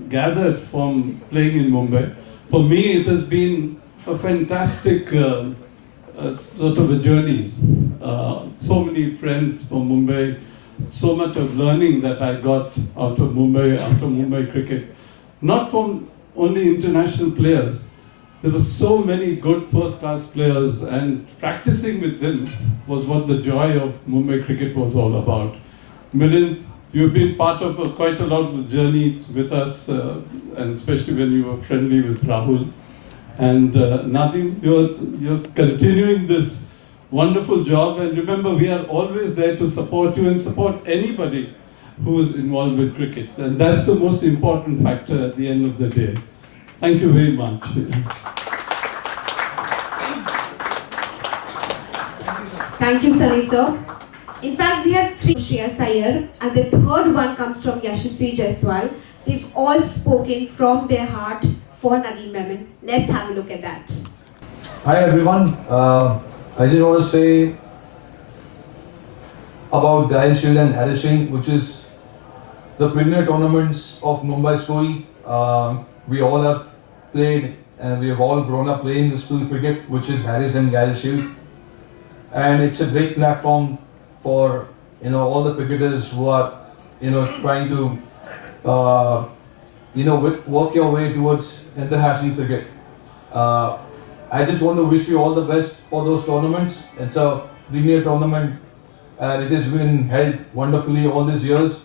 gathered from playing in Mumbai. For me, it has been a fantastic sort of a journey. So many friends from Mumbai, so much of learning that I got out of Mumbai cricket. Not from only international players. There were so many good first-class players, and practicing with them was what the joy of Mumbai cricket was all about. Milind, you've been part of quite a lot of the journey with us, and especially when you were friendly with Rahul. And Nadim, you're continuing this wonderful job, and remember, we are always there to support you and support anybody who is involved with cricket. And that's the most important factor at the end of the day. Thank you very much. Thank you, Sunny sir. In fact, we have 3 Shreyas Iyer, and the third one comes from Yashasvi Jaiswal. They've all spoken from their heart for Nadeem Memon. Let's have a look at that. Hi everyone. I just want to say about Dial Shield and Harris Shield, which is the premier tournaments of Mumbai school. We all have played and we have all grown up playing the school cricket, which is Harris and Dial Shield. And it's a great platform for all the cricketers who are trying to work your way towards international cricket. I just want to wish you all the best for those tournaments. It's a premier tournament, and it has been held wonderfully all these years.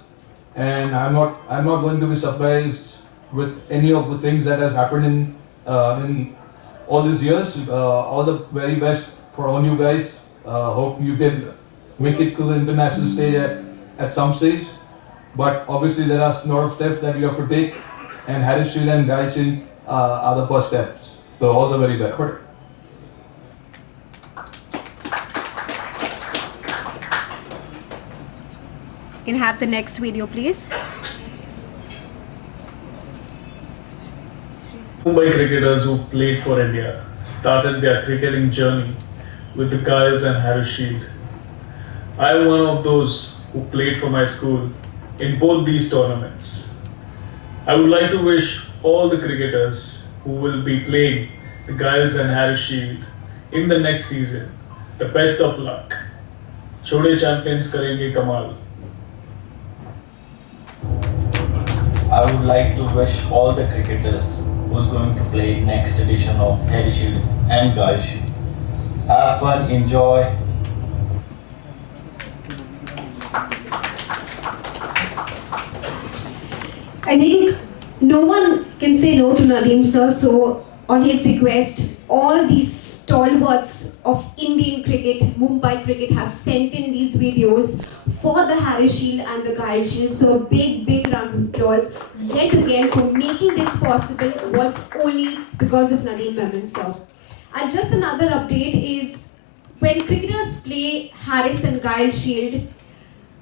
And I'm not going to be surprised with any of the things that has happened in all these years. All the very best for all you guys. Hope you can make it to the international stage at some stage. But obviously there are a lot of steps that you have to take, and Harris Shield and Dial Shield are the first steps. So all the very best. Can have the next video, please. Mumbai cricketers who played for India started their cricketing journey with the Giles and Harris Shield. I am one of those who played for my school in both these tournaments. I would like to wish all the cricketers who will be playing the Giles and Harris Shield in the next season the best of luck. Chode champions karenge kamal. I would like to wish all the cricketers who's going to play next edition of Harris Shield and Giles Shield. Have fun, enjoy. I think no one can say no to Nadeem sir, so on his request, all these stalwarts of Indian cricket, Mumbai cricket, have sent in these videos for the Harris Shield and the Giles Shield. So a big round of applause yet again for making this possible was only because of Nadeem Memon sir. And just another update is when cricketers play Harris and Giles Shield,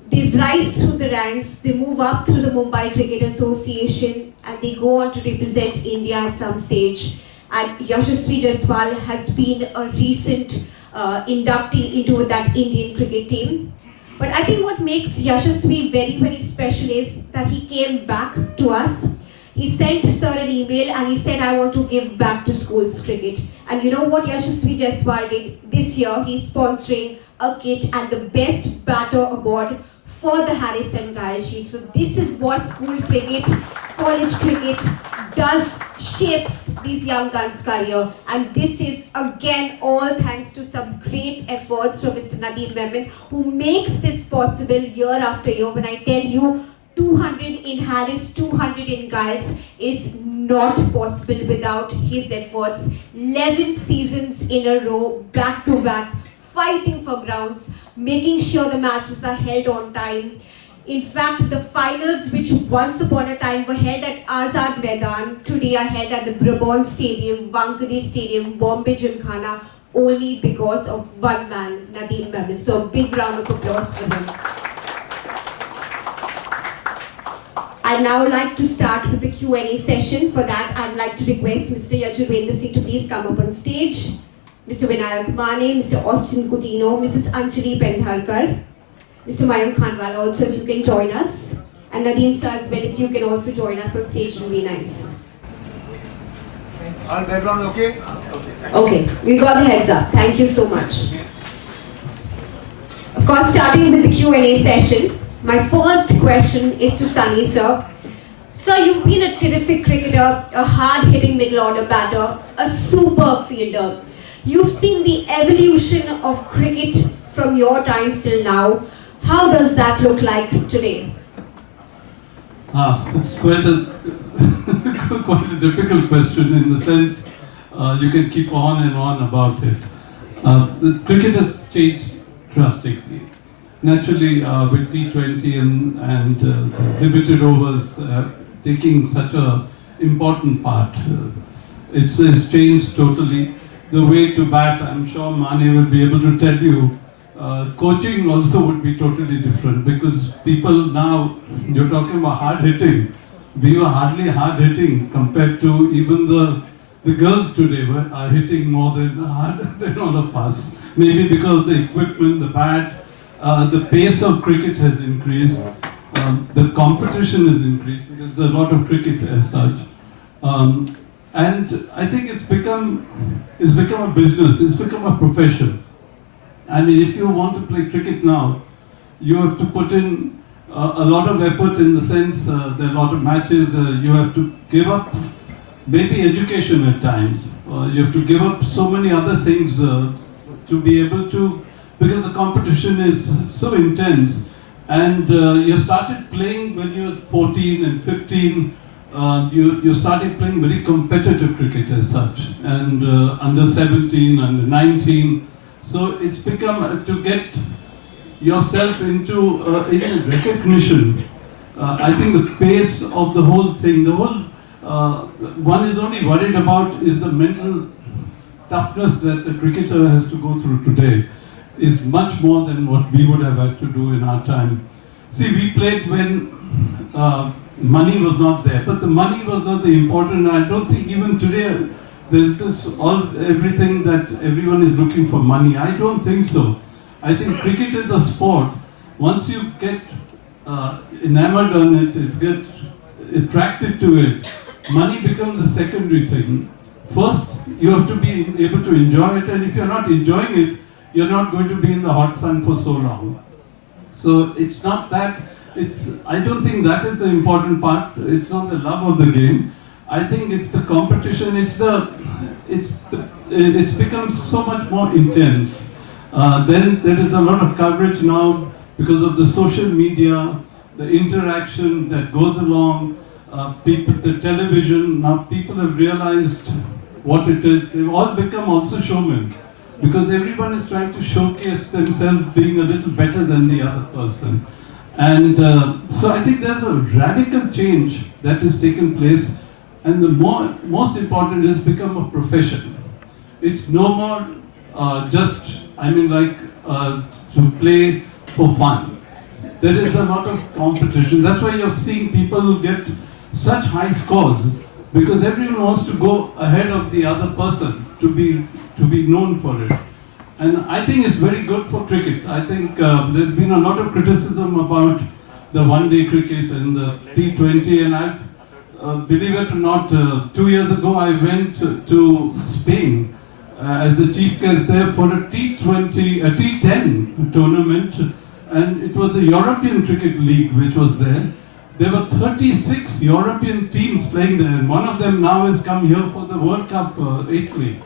they rise through the ranks, they move up through the Mumbai Cricket Association, and they go on to represent India at some stage. And Yashasvi Jaiswal has been a recent inductee into that Indian cricket team. But I think what makes Yashasvi very special is that he came back to us. He sent sir an email and he said, I want to give back to schools cricket. And you know what Yashasvi Jaiswal did this year? He's sponsoring a kit and the best batter award for the Harris and Giles Shield. So this is what school cricket, college cricket does, shapes these young guns' career. And this is again all thanks to some great efforts from Mr. Nadeem Memon, who makes this possible year after year. When I tell you 200 in Harris, 200 in Giles is not possible without his efforts. 11 seasons in a row, back to back, fighting for grounds, making sure the matches are held on time. In fact, the finals, which once upon a time were held at Azad Maidan, today are held at the Brabant Stadium, Wankhede Stadium, Bombay Gymkhana, only because of one man, Nadeem Mehmet. So a big round of applause for him. I'd now like to start with the Q&A session. For that, I'd like to request Mr. Yajurvendra Singh to please come up on stage, Mr. Vinayak Mane, Mr. Austin Coutinho, Mrs. Anjali Pendharkar, Mr. Mayank Khanwala also, if you can join us. And Nadeem sir as well, if you can also join us on stage, it will be nice. All background okay? Okay, we got the heads up. Thank you so much. Of course, starting with the Q&A session, my first question is to Sunny sir. Sir, you've been a terrific cricketer, a hard-hitting middle-order batter, a superb fielder. You've seen the evolution of cricket from your times till now. How does that look like today? It's quite a quite a difficult question in the sense you can keep on and on about it. The cricket has changed drastically. Naturally, with T20 and the limited overs taking such a important part, it's changed totally. The way to bat, I'm sure Mane will be able to tell you. Coaching also would be totally different because people now, you're talking about hard hitting. We were hardly hard hitting compared to even the girls today are hitting more than all of us. Maybe because of the equipment, the bat, the pace of cricket has increased. The competition has increased because there's a lot of cricket as such. And I think it's become a business, it's become a profession. I mean, if you want to play cricket now, you have to put in a lot of effort in the sense there are a lot of matches, you have to give up maybe education at times, you have to give up so many other things to be able to, because the competition is so intense. And you started playing when you were 14 and 15, you started playing very competitive cricket as such, and under 17, under 19. So it's become to get yourself into recognition. I think the pace of the whole thing, one is only worried about is the mental toughness that a cricketer has to go through today is much more than what we would have had to do in our time. See, we played when money was not there, but the money was not the important. I don't think even today there's everything that everyone is looking for money. I don't think so. I think cricket is a sport. Once you get enamored on it, you get attracted to it, money becomes a secondary thing. First, you have to be able to enjoy it, and if you're not enjoying it, you're not going to be in the hot sun for so long. So it's not that, I don't think that is the important part. It's not the love of the game. I think it's the competition, it's become so much more intense. Then there is a lot of coverage now because of the social media, the interaction that goes along, the television. Now people have realized what it is. They've all become also showmen because everyone is trying to showcase themselves being a little better than the other person. And so I think there's a radical change that has taken place. And the most important is become a profession. It's no more to play for fun. There is a lot of competition. That's why you're seeing people get such high scores because everyone wants to go ahead of the other person to be known for it. And I think it's very good for cricket. I think there's been a lot of criticism about the one-day cricket and the T20, and believe it or not, 2 years ago I went to Spain as the chief guest there for a T10 tournament, and it was the European Cricket League which was there. There were 36 European teams playing there, and one of them now has come here for the World Cup Italy.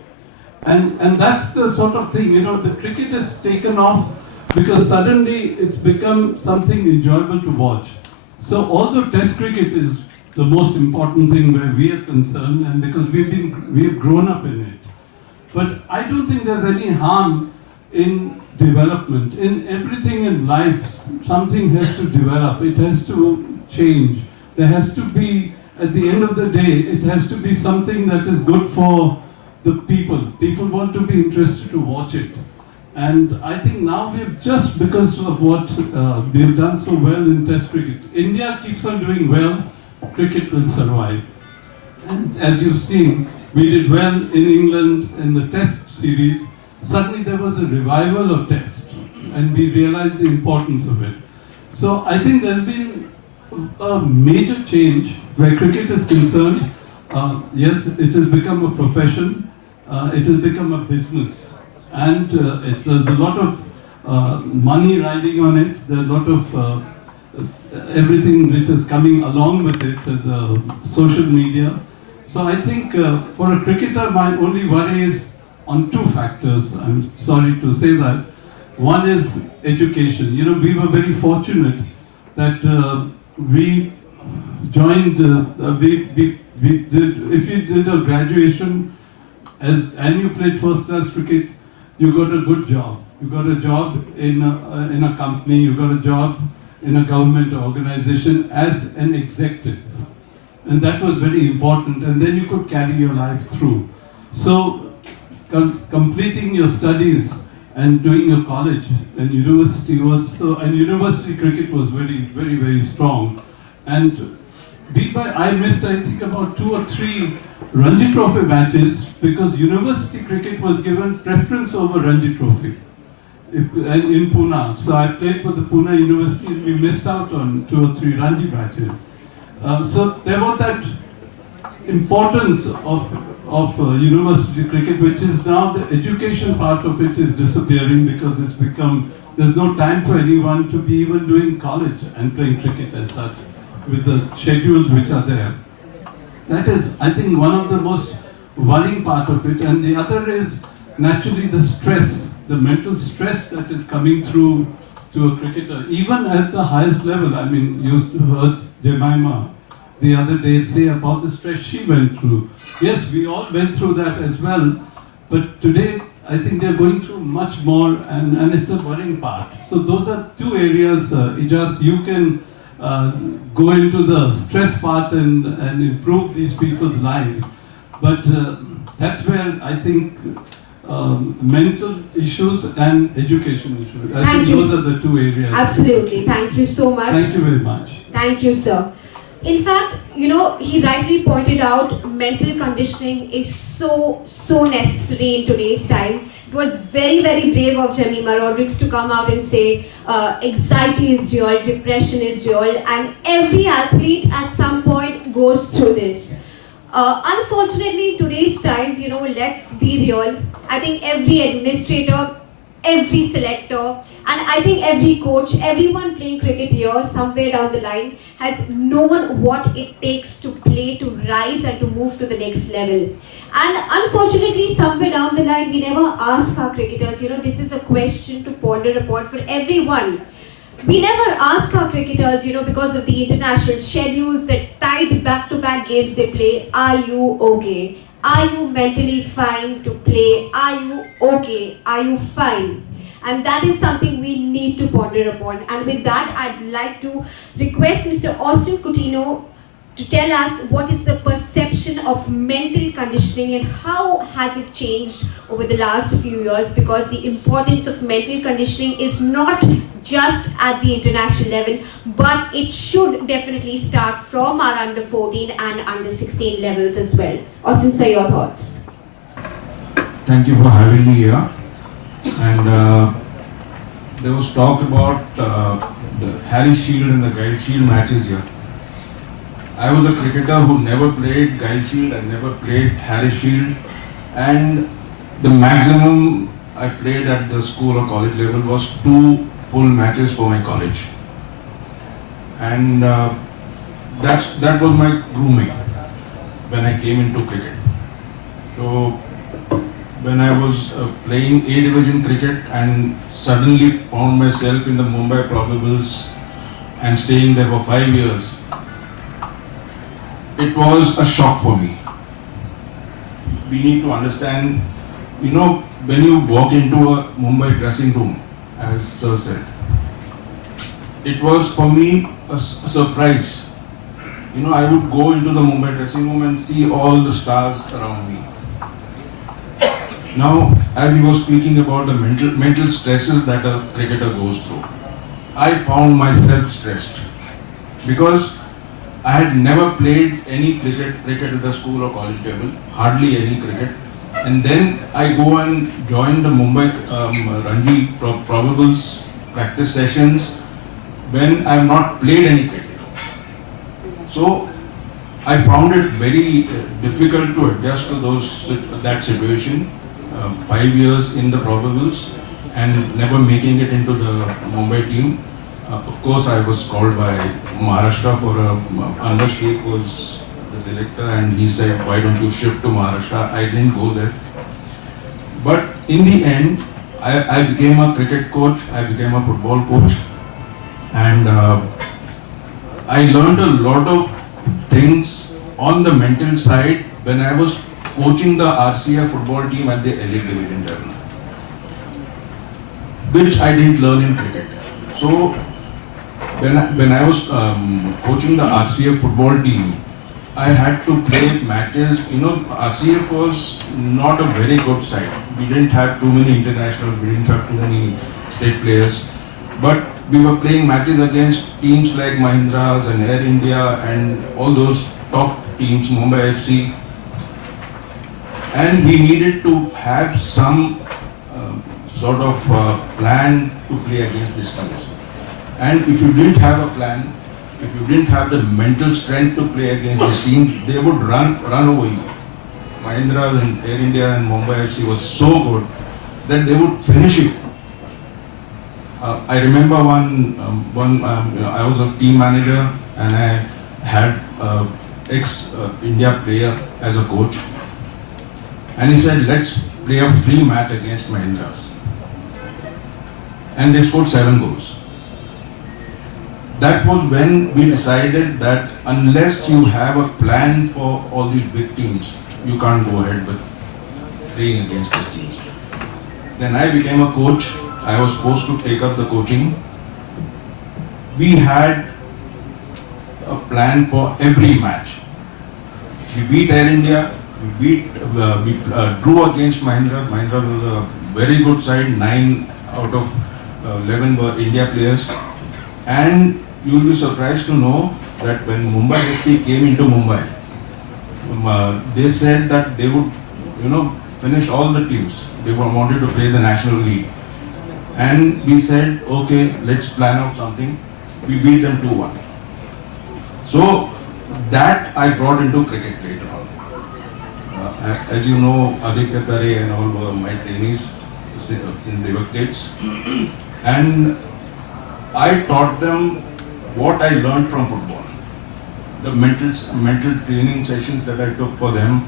And that's the sort of thing, the cricket has taken off because suddenly it's become something enjoyable to watch. So although Test cricket is the most important thing where we are concerned, and because we have grown up in it. But I don't think there's any harm in development. In everything in life, something has to develop, it has to change. There has to be, at the end of the day, it has to be something that is good for the people. People want to be interested to watch it. And I think now we've just, because of what we've done so well in Test cricket, India keeps on doing well, cricket will survive. And as you've seen, we did well in England in the Test series. Suddenly there was a revival of Test, and we realized the importance of it. So I think there's been a major change where cricket is concerned. Yes, it has become a profession, it has become a business, and there's a lot of money riding on it, there's a lot of everything which is coming along with it, the social media. So I think for a cricketer, my only worry is on two factors. I'm sorry to say that. One is education. You know, we were very fortunate that we joined, we did, if you did a graduation and you played first class cricket, you got a good job. You got a job in a company, you got a job in a government organization as an executive. And that was very important, and then you could carry your life through. So completing your studies and doing your college and university was, and university cricket was very, very, very strong. And I missed, I think, about 2 or 3 Ranji Trophy matches because university cricket was given preference over Ranji Trophy in Pune. So I played for the Pune University and we missed out on 2 or 3 Ranji matches. So there was that importance of university cricket, which is now the education part of it is disappearing because it's become, there's no time for anyone to be even doing college and playing cricket as such with the schedules which are there. That is, I think, one of the most worrying part of it. And the other is naturally the stress, the mental stress that is coming through to a cricketer, even at the highest level. I mean, you heard Jemima the other day say about the stress she went through. Yes, we all went through that as well, but today I think they're going through much more, and it's a worrying part. So those are 2 areas, Ijaz, you can go into the stress part and improve these people's lives. But that's where I think mental issues and education issues. I think those are the 2 areas. Absolutely. Thank you so much. Thank you very much. Thank you, sir. In fact, you know, he rightly pointed out mental conditioning is so necessary in today's time. It was very, very brave of Jemima Rodriguez to come out and say anxiety is real, depression is real, and every athlete at some point goes through this. Unfortunately, in today's times, you know, let's be real. I think every administrator, every selector, and I think every coach, everyone playing cricket here, somewhere down the line, has known what it takes to play, to rise and to move to the next level. And unfortunately, somewhere down the line, we never ask our cricketers, you know, this is a question to ponder upon for everyone. We never ask our cricketers, you know, because of the international schedules that tied back-to-back games they play, are you okay? Are you mentally fine to play? Are you okay? Are you fine? And that is something we need to ponder upon. And with that, I'd like to request Mr. Austin Coutinho to tell us what is the perception of mental conditioning and how has it changed over the last few years, because the importance of mental conditioning is not just at the international level, but it should definitely start from our under 14 and under 16 levels as well. Austin, sir, your thoughts? Thank you for having me here. And there was talk about the Harry Shield and the Guile Shield matches here. I was a cricketer who never played Guile Shield and never played Harry Shield, and the maximum I played at the school or college level was 2 full matches for my college, and that was my grooming when I came into cricket. So when I was playing A division cricket and suddenly found myself in the Mumbai Probables and staying there for 5 years, it was a shock for me. We need to understand you know, when you walk into a Mumbai dressing room, as Sir said, it was for me a surprise. You know, I would go into the Mumbai dressing room and see all the stars around me. Now, as he was speaking about the mental stresses that a cricketer goes through, I found myself stressed because I had never played any cricket at the school or college level, hardly any cricket. And then I go and join the Mumbai Ranji probables practice sessions when I have not played any cricket. So I found it very difficult to adjust to that situation. 5 years in the probables and never making it into the Mumbai team. Of course, I was called by Maharashtra for Anwar Sheikh was the selector, and he said, "Why don't you shift to Maharashtra?" I didn't go there. But in the end, I became a cricket coach. I became a football coach, and I learned a lot of things on the mental side when I was coaching the RCF football team at the elite division level, which I didn't learn in cricket. So when I was coaching the RCF football team, I had to play matches. You know, RCF was not a very good side. We didn't have too many internationals, we didn't have too many state players, but we were playing matches against teams like Mahindras and Air India and all those top teams, Mumbai FC. And we needed to have some sort of plan to play against these teams. And if you didn't have a plan, if you didn't have the mental strength to play against these teams, they would run over you. Mahindras and Air India and Mumbai FC was so good that they would finish you. I remember I was a team manager and I had ex-India player as a coach. And he said, "Let's play a free match against Mahindras." And they scored 7 goals. That was when we decided that unless you have a plan for all these big teams, you can't go ahead with playing against these teams. Then I became a coach. I was supposed to take up the coaching. We had a plan for every match. We beat Air India. We drew against Mahindra. Mahindra was a very good side. 9 out of 11 were India players. And you will be surprised to know that when Mumbai FC came into Mumbai, they said that they would, finish all the teams. They wanted to play the National League. And we said, okay, let's plan out something. We beat them 2-1. So that I brought into cricket later on. As you know, Aditya Tare and all were my trainees since they were kids. And I taught them what I learned from football. The mental training sessions that I took for them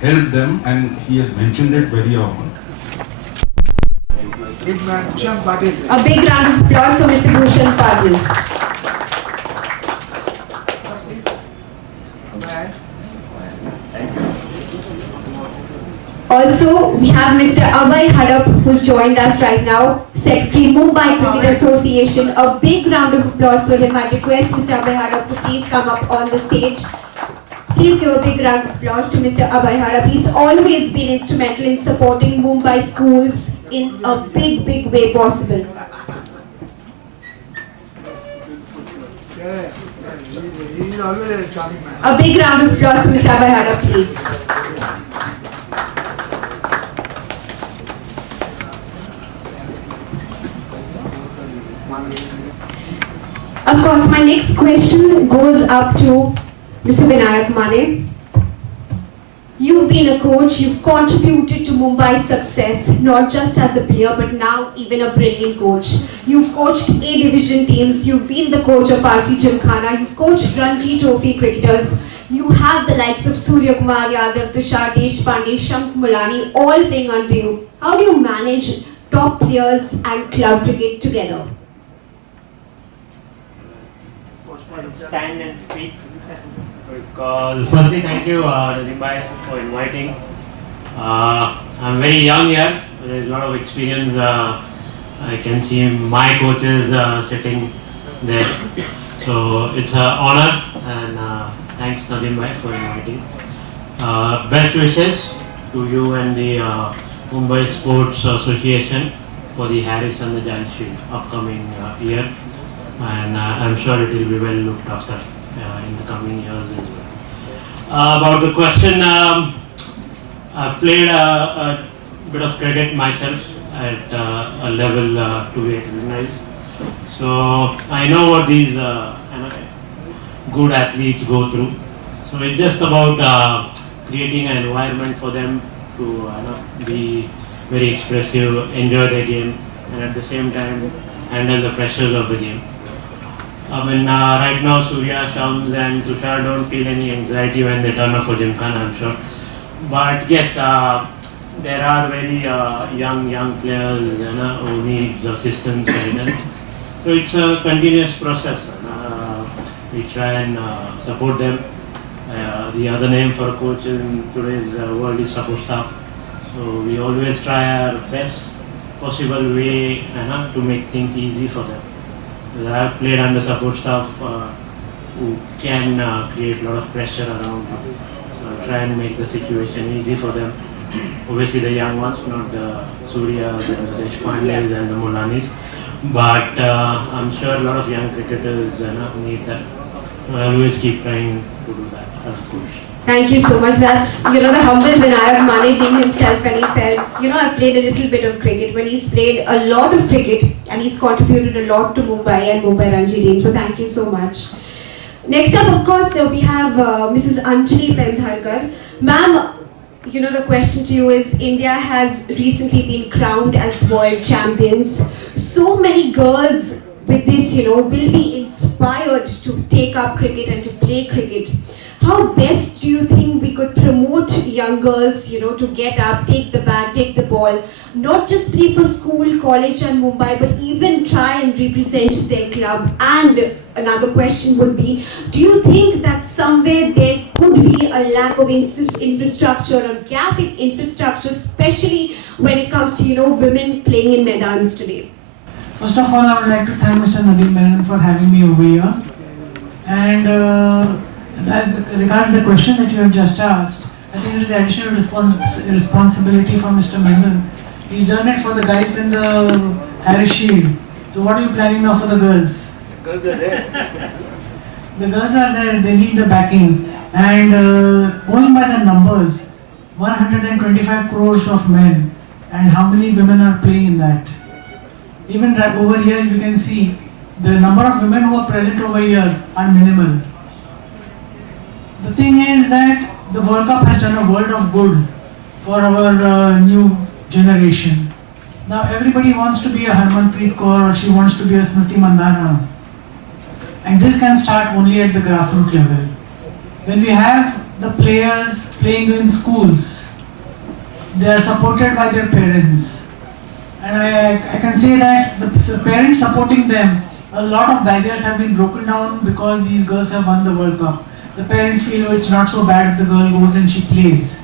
helped them, and he has mentioned it very often. A big round of applause for Mr. Bhushan Padil. Also, we have Mr. Abhay Hadap, who's joined us right now, Secretary Mumbai Cricket Association. A big round of applause for him. I request Mr. Abhay Hadap to please come up on the stage. Please give a big round of applause to Mr. Abhay Hadap. He's always been instrumental in supporting Mumbai schools in a big, big way possible. He's always a charming man. A big round of applause for Mr. Abhay Hadap, please. Of course, my next question goes up to Mr. Vinayak Mane. You've been a coach, you've contributed to Mumbai's success, not just as a player, but now even a brilliant coach. You've coached A-division teams, you've been the coach of RC Gymkhana, you've coached Ranji Trophy cricketers, you have the likes of Surya Kumar Yadav, Tushar Deshpande, Shams Mulani, all playing under you. How do you manage top players and club cricket together? Stand and speak. Because firstly, thank you, Nadim Bhai, for inviting. I'm very young here. There's a lot of experience. I can see my coaches sitting there. So it's an honor, and thanks Nadim bhai for inviting. Best wishes to you and the Mumbai Sports Association for the Harris and the Giant Shield upcoming year, and I'm sure it will be well looked after in the coming years as well. About the question, I've played a bit of cricket myself at a level to be recognized. So I know what these good athletes go through. So it's just about creating an environment for them to be very expressive, enjoy their game, and at the same time handle the pressures of the game. I mean, right now Surya, Shams and Tushar don't feel any anxiety when they turn up for Gymkhana, I'm sure. But yes, there are very young players who need assistance, guidance. So it's a continuous process. We try and support them. The other name for a coach in today's world is support staff. So we always try our best possible way to make things easy for them. I have played under support staff who can create a lot of pressure around them. So try and make the situation easy for them. Obviously the young ones, not the Suryas and the Deshpandes and the Mulanis. But I'm sure a lot of young cricketers need that. So I always keep trying to do that as a coach. Thank you so much. That's, the humble Vinayak Mane being himself when he says, I've played a little bit of cricket, when he's played a lot of cricket and he's contributed a lot to Mumbai and Mumbai Ranji team. So thank you so much. Next up, of course, we have Mrs. Anjali Pendharkar. Ma'am, the question to you is, India has recently been crowned as world champions. So many girls with this, will be inspired to take up cricket and to play cricket. How best do you think we could promote young girls, to get up, take the bat, take the ball, not just play for school, college and Mumbai, but even try and represent their club? And another question would be, do you think that somewhere there could be a lack of infrastructure, a gap in infrastructure, especially when it comes to, women playing in Maidans today? First of all, I would like to thank Mr. Nadim Menon for having me over here. And regarding the question that you have just asked, I think it is additional responsibility for Mr. Menon. He's done it for the guys in the Harris Shield. So what are you planning now for the girls? Girls are there. The girls are there, they need the backing. And going by the numbers, 125 crores of men, and how many women are playing in that? Even right over here you can see the number of women who are present over here are minimal. The thing is that the World Cup has done a world of good for our new generation. Now everybody wants to be a Harmanpreet Kaur or she wants to be a Smriti Mandhana. And this can start only at the grassroots level. When we have the players playing in schools, they are supported by their parents. And I can say that the parents supporting them, a lot of barriers have been broken down because these girls have won the World Cup. The parents feel, oh, it's not so bad if the girl goes and she plays.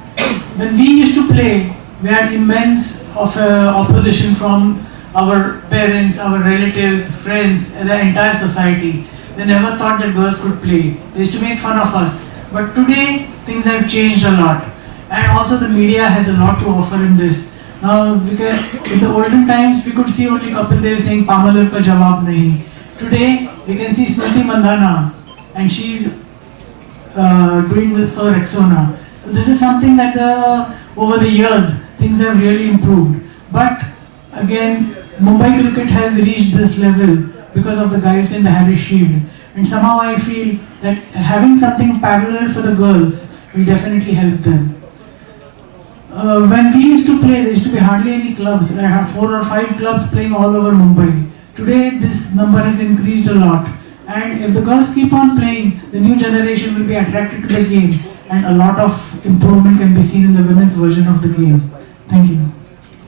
When we used to play, we had immense opposition from our parents, our relatives, friends, the entire society. They never thought that girls could play. They used to make fun of us. But today, things have changed a lot. And also the media has a lot to offer in this. Now, in the olden times, we could see only Kapil Dev saying, Palmolive ka jawab nahi. Today, we can see Smriti Mandhana, and she's doing this for Rexona. So this is something that over the years, things have really improved. But again, Mumbai cricket has reached this level because of the guys in the Harris Shield. And somehow I feel that having something parallel for the girls will definitely help them. When we used to play, there used to be hardly any clubs. I have 4 or 5 clubs playing all over Mumbai. Today, this number has increased a lot. And if the girls keep on playing, the new generation will be attracted to the game. And a lot of improvement can be seen in the women's version of the game. Thank you.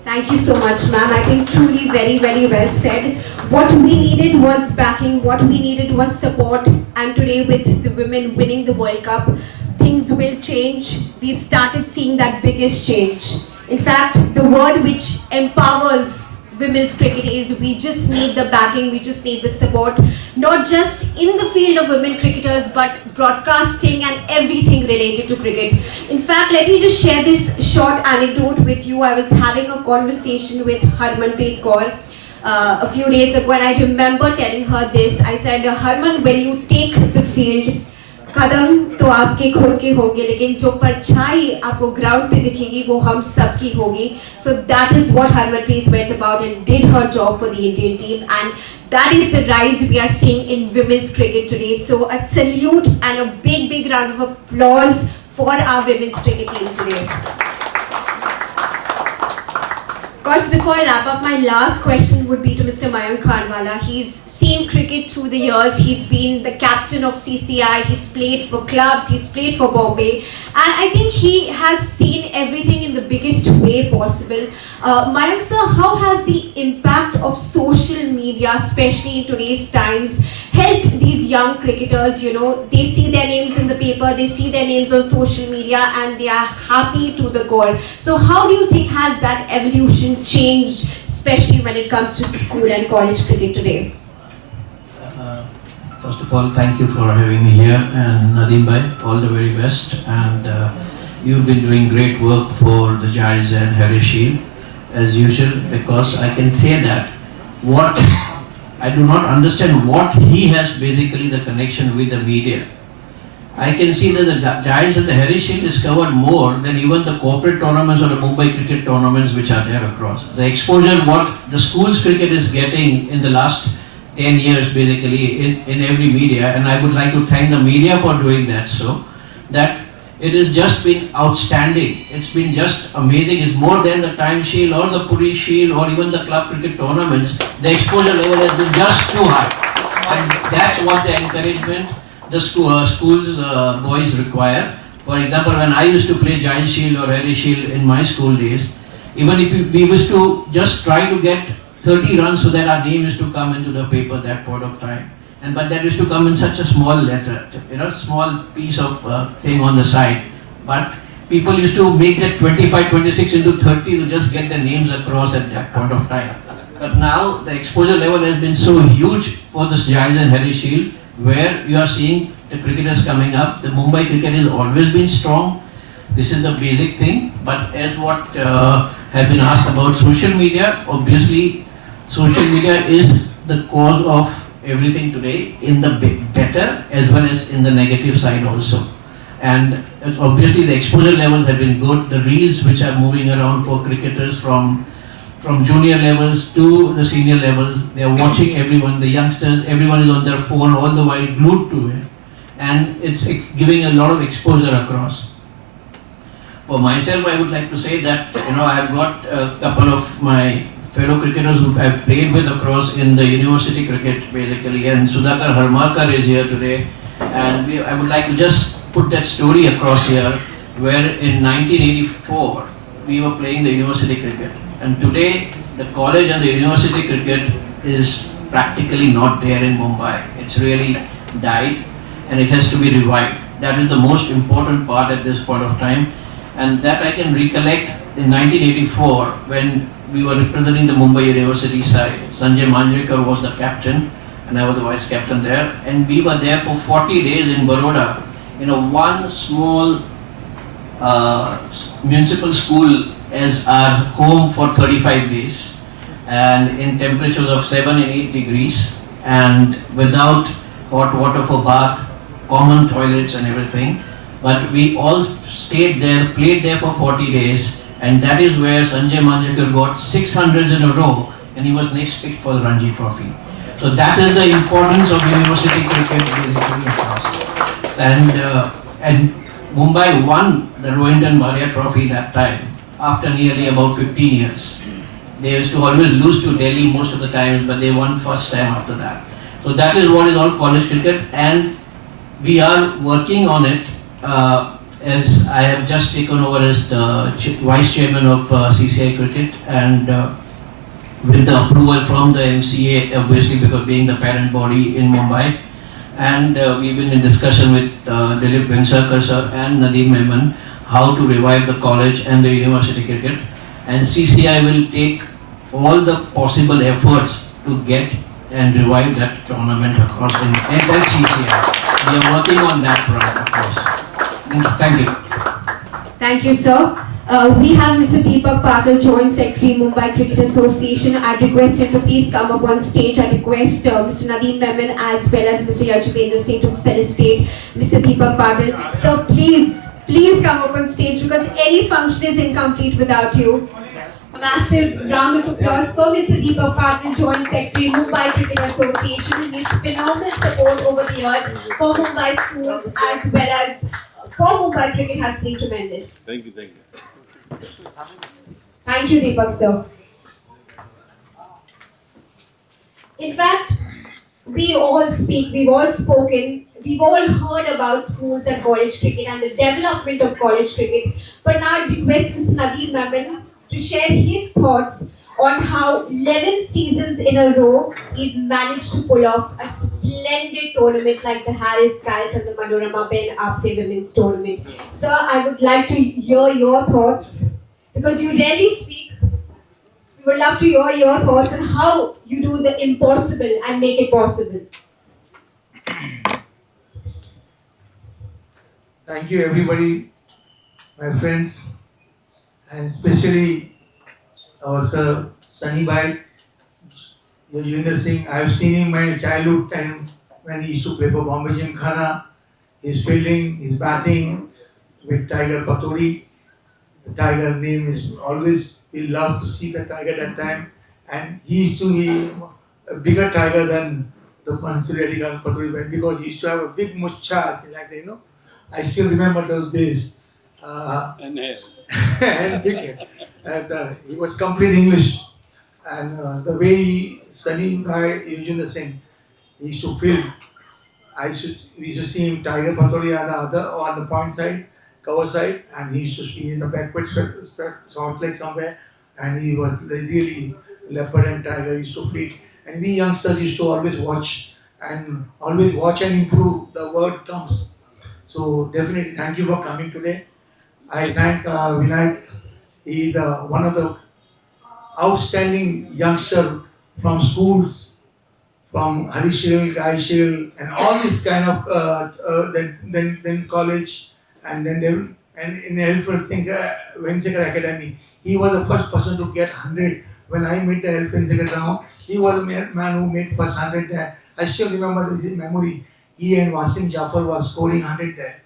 Thank you so much, ma'am. I think truly very, very well said. What we needed was backing, what we needed was support. And today with the women winning the World Cup, things will change. We've started seeing that biggest change. In fact, the word which empowers women's cricket is we just need the backing, we just need the support, not just in the field of women cricketers, but broadcasting and everything related to cricket. In fact, let me just share this short anecdote with you. I was having a conversation with Harmanpreet Kaur a few days ago, and I remember telling her this. I said, Harman, when you take the field, कदम तो आपके खुद के होंगे, लेकिन जो परछाई आपको ground पे दिखेगी वो हम सब की होगी. So that is what Harmanpreet went about and did her job for the Indian team, and that is the rise we are seeing in women's cricket today. So a salute and a big round of applause for our women's cricket team today. Of course, before I wrap up, my last question would be to Mr. Mayank Khanwala. He's seen cricket through the years. He's been the captain of CCI. He's played for clubs. He's played for Bombay. And I think he has seen everything in the biggest way possible. Mayank sir, how has the impact of social media, especially in today's times, helped these young cricketers? You know, they see their names in the paper, they see their names on social media, and they are happy to the core. So how do you think has that evolution changed, especially when it comes to school and college cricket today? First of all, thank you for having me here, and Nadeem bhai, all the very best. And you've been doing great work for the Giants and Harry Shield, as usual, because I can say that what I do not understand what he has basically the connection with the media. I can see that the Giants and the Harry Shield is covered more than even the corporate tournaments or the Mumbai cricket tournaments which are there across. The exposure what the schools cricket is getting in the last 10 years basically in every media, and I would like to thank the media for doing that, so that it has just been outstanding. It's been just amazing. It's more than the Time Shield or the Puri Shield or even the club cricket tournaments. The exposure level has been just too high, and that's what the encouragement the schools boys require. For example, when I used to play Giant Shield or Harry Shield in my school days, even if we used to just try to get 30 runs so that our name used to come into the paper that point of time. But that used to come in such a small letter, small piece of thing on the side. But people used to make that 25, 26 into 30 to just get their names across at that point of time. But now the exposure level has been so huge for the Giants and Harry Shield, where you are seeing the cricketers coming up. The Mumbai cricket has always been strong. This is the basic thing. But as what had been asked about social media, obviously social media is the cause of everything today, in the better as well as in the negative side also. And obviously the exposure levels have been good. The reels which are moving around for cricketers from junior levels to the senior levels, they are watching everyone, the youngsters, everyone is on their phone all the while glued to it. And it's giving a lot of exposure across. For myself, I would like to say that, I have got a couple of my fellow cricketers who I've played with across in the university cricket basically, and Sudhakar Harmarkar is here today, and I would like to just put that story across here, where in 1984 we were playing the university cricket, and today the college and the university cricket is practically not there in Mumbai. It's really died and it has to be revived. That is the most important part at this point of time, and that I can recollect in 1984 when we were representing the Mumbai University side. Sanjay Manjrekar was the captain and I was the vice captain there, and we were there for 40 days in Baroda in one small municipal school as our home for 35 days, and in temperatures of 7 and 8 degrees, and without hot water for bath, common toilets and everything. But we all stayed there, played there for 40 days, and that is where Sanjay Manjrekar got 600s in a row, and he was next picked for the Ranji Trophy. So that is the importance of university cricket basically across. And Mumbai won the Rohinton Bharia Trophy that time, after nearly about 15 years. They used to always lose to Delhi most of the times, but they won first time after that. So that is what is all college cricket, and we are working on it. As I have just taken over as the vice chairman of CCI cricket, and with the approval from the MCA, obviously because being the parent body in Mumbai, and we've been in discussion with Dilip Vengsarkar sir and Nadeem Memon how to revive the college and the university cricket. and CCI will take all the possible efforts to get and revive that tournament across in that CCI. We are working on that front, of course. Thank you. Thank you, sir. We have Mr. Deepak Patil, Joint Secretary, Mumbai Cricket Association. I request him to please come up on stage. I request Mr. Nadeem Memon as well as Mr. Yajvendra Singh to felicitate Mr. Deepak Patil. So please come up on stage because any function is incomplete without you. A massive round of applause for Mr. Deepak Patil, Joint Secretary, Mumbai Cricket Association. His phenomenal support over the years for Mumbai schools as well as for Mumbai cricket has been tremendous. Thank you, thank you. Thank you, Deepak, sir. In fact, we all speak, we've all spoken, we've all heard about schools and college cricket and the development of college cricket. But now I request Mr. Nadeem Memon to share his thoughts on how 11 seasons in a row he's managed to pull off a splendid tournament like the Harris Giles and the Manorama Ben Apte Women's Tournament. Sir, I would like to hear your thoughts because you rarely speak. We would love to hear your thoughts on how you do the impossible and make it possible. Thank you, everybody, my friends, and especially our sir Sunny Bhai, Yajvendra Singh. I have seen him in my childhood time when he used to play for Bombay Gymkhana. His fielding, his batting with Tiger Patodi. The Tiger name is always, we love to see the Tiger that time. And he used to be a bigger Tiger than the Pansuri Patodi because he used to have a big mustache like that, you know. I still remember those days. And hair. And big hair. And he was complete English. And the way Sunny Bhai Yajvendra Singh, he used to field. We used to see him Tiger Patoli on the point side, cover side, and he used to be in the backward short leg somewhere. And he was really leopard and tiger. He used to field. And we youngsters used to always watch and improve. The word comes. So definitely thank you for coming today. I thank Vinayak. He is one of the outstanding youngster from schools, from Harishil, Gaishil, and all this kind of then college, and then in Vensegar Academy. He was the first person to get 100. When I met the Vensegar ground, he was the man who made first 100 there. I still remember his memory. He and Wasim Jafar was scoring 100 there.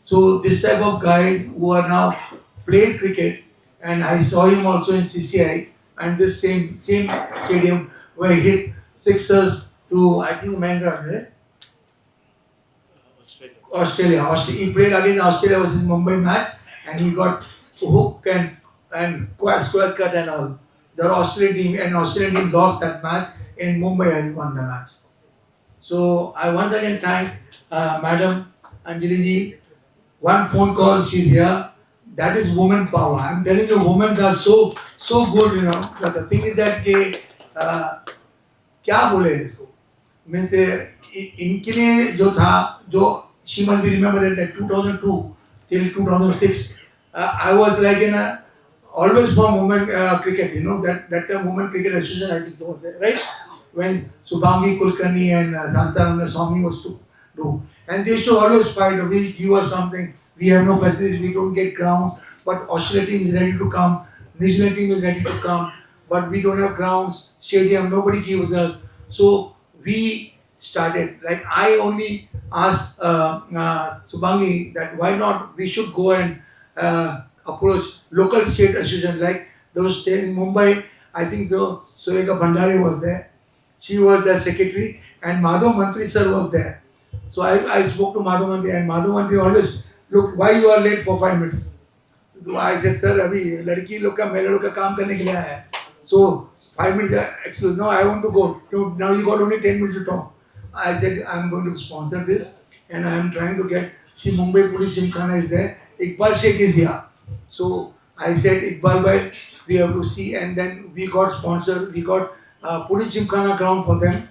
So this type of guys who are now played cricket, and I saw him also in CCI and this same stadium where he hit sixers to I think Mahindra, right? Australia. He played against Australia versus Mumbai match and he got hook and square cut and all. The Australian team lost that match and Mumbai has won the match. So I once again thank Madam Anjali ji. One phone call, she's here. That is woman power. I'm telling you, women are so good, you know. But the thing is that क्या बोले इसको? मैं से इनके लिए जो था she must be remembered that 2002 till 2006 I was like in always for women cricket, you know, that time women cricket association I think was there, right? When Subhangi Kulkarni and Santaram Swami was to do. And they should always fight, we give us something, we have no facilities, we don't get grounds, but Australia team is ready to come, New Zealand team is ready to come, but we don't have grounds, stadium, nobody gives us. So we started, like I only asked Subhangi that why not we should go and approach local state association like those in Mumbai. I think Sureka Bhandari was there. She was the secretary and Madhav Mantri sir was there. So I spoke to Madhav Mantri and Madhav Mantri always, look, why you are late for 5 minutes? So I said, sir, abhi ladki log ka mere log ka kaam karne ke liye aaya hai. So 5 minutes, excuse, no, I want to go. No, now you got only 10 minutes to talk. I said, I'm going to sponsor this and I am trying to get, see Mumbai Police Gymkhana is there, Iqbal Sheikh is here. So I said, Iqbal bhai, we have to see, and then we got sponsored, we got Police Gymkhana ground for them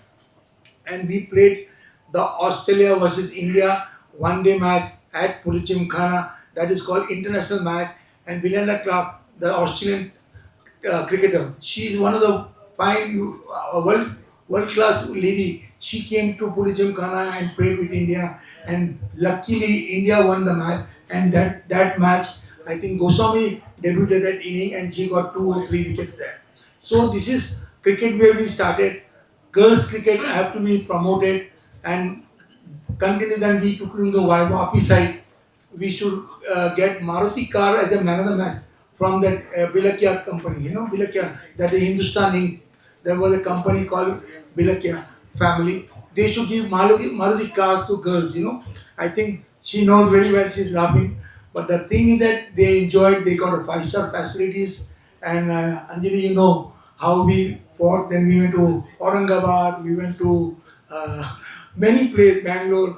and we played the Australia versus India one-day match at Police Gymkhana. That is called international match, and Belinda Clark, the Australian cricketer. She is one of the fine world class lady. She came to Puri Gymkhana and played with India, and luckily India won the match. And that match, I think Goswami debuted that inning and she got 2 or 3 wickets there. So this is cricket where we started. Girls cricket have to be promoted and continue. Then we took in the Wapi side. We should get Maruti car as a man of the match from that Bilakia company. You know Bilakia, that is Hindustani. There was a company called Bilakia family. They should give Maruti cars to girls. I think she knows very well. She's laughing. But the thing is that they enjoyed. They got a 5-star facilities. And Anjali, you know how we fought. Then we went to Aurangabad. We went to many places, Bangalore,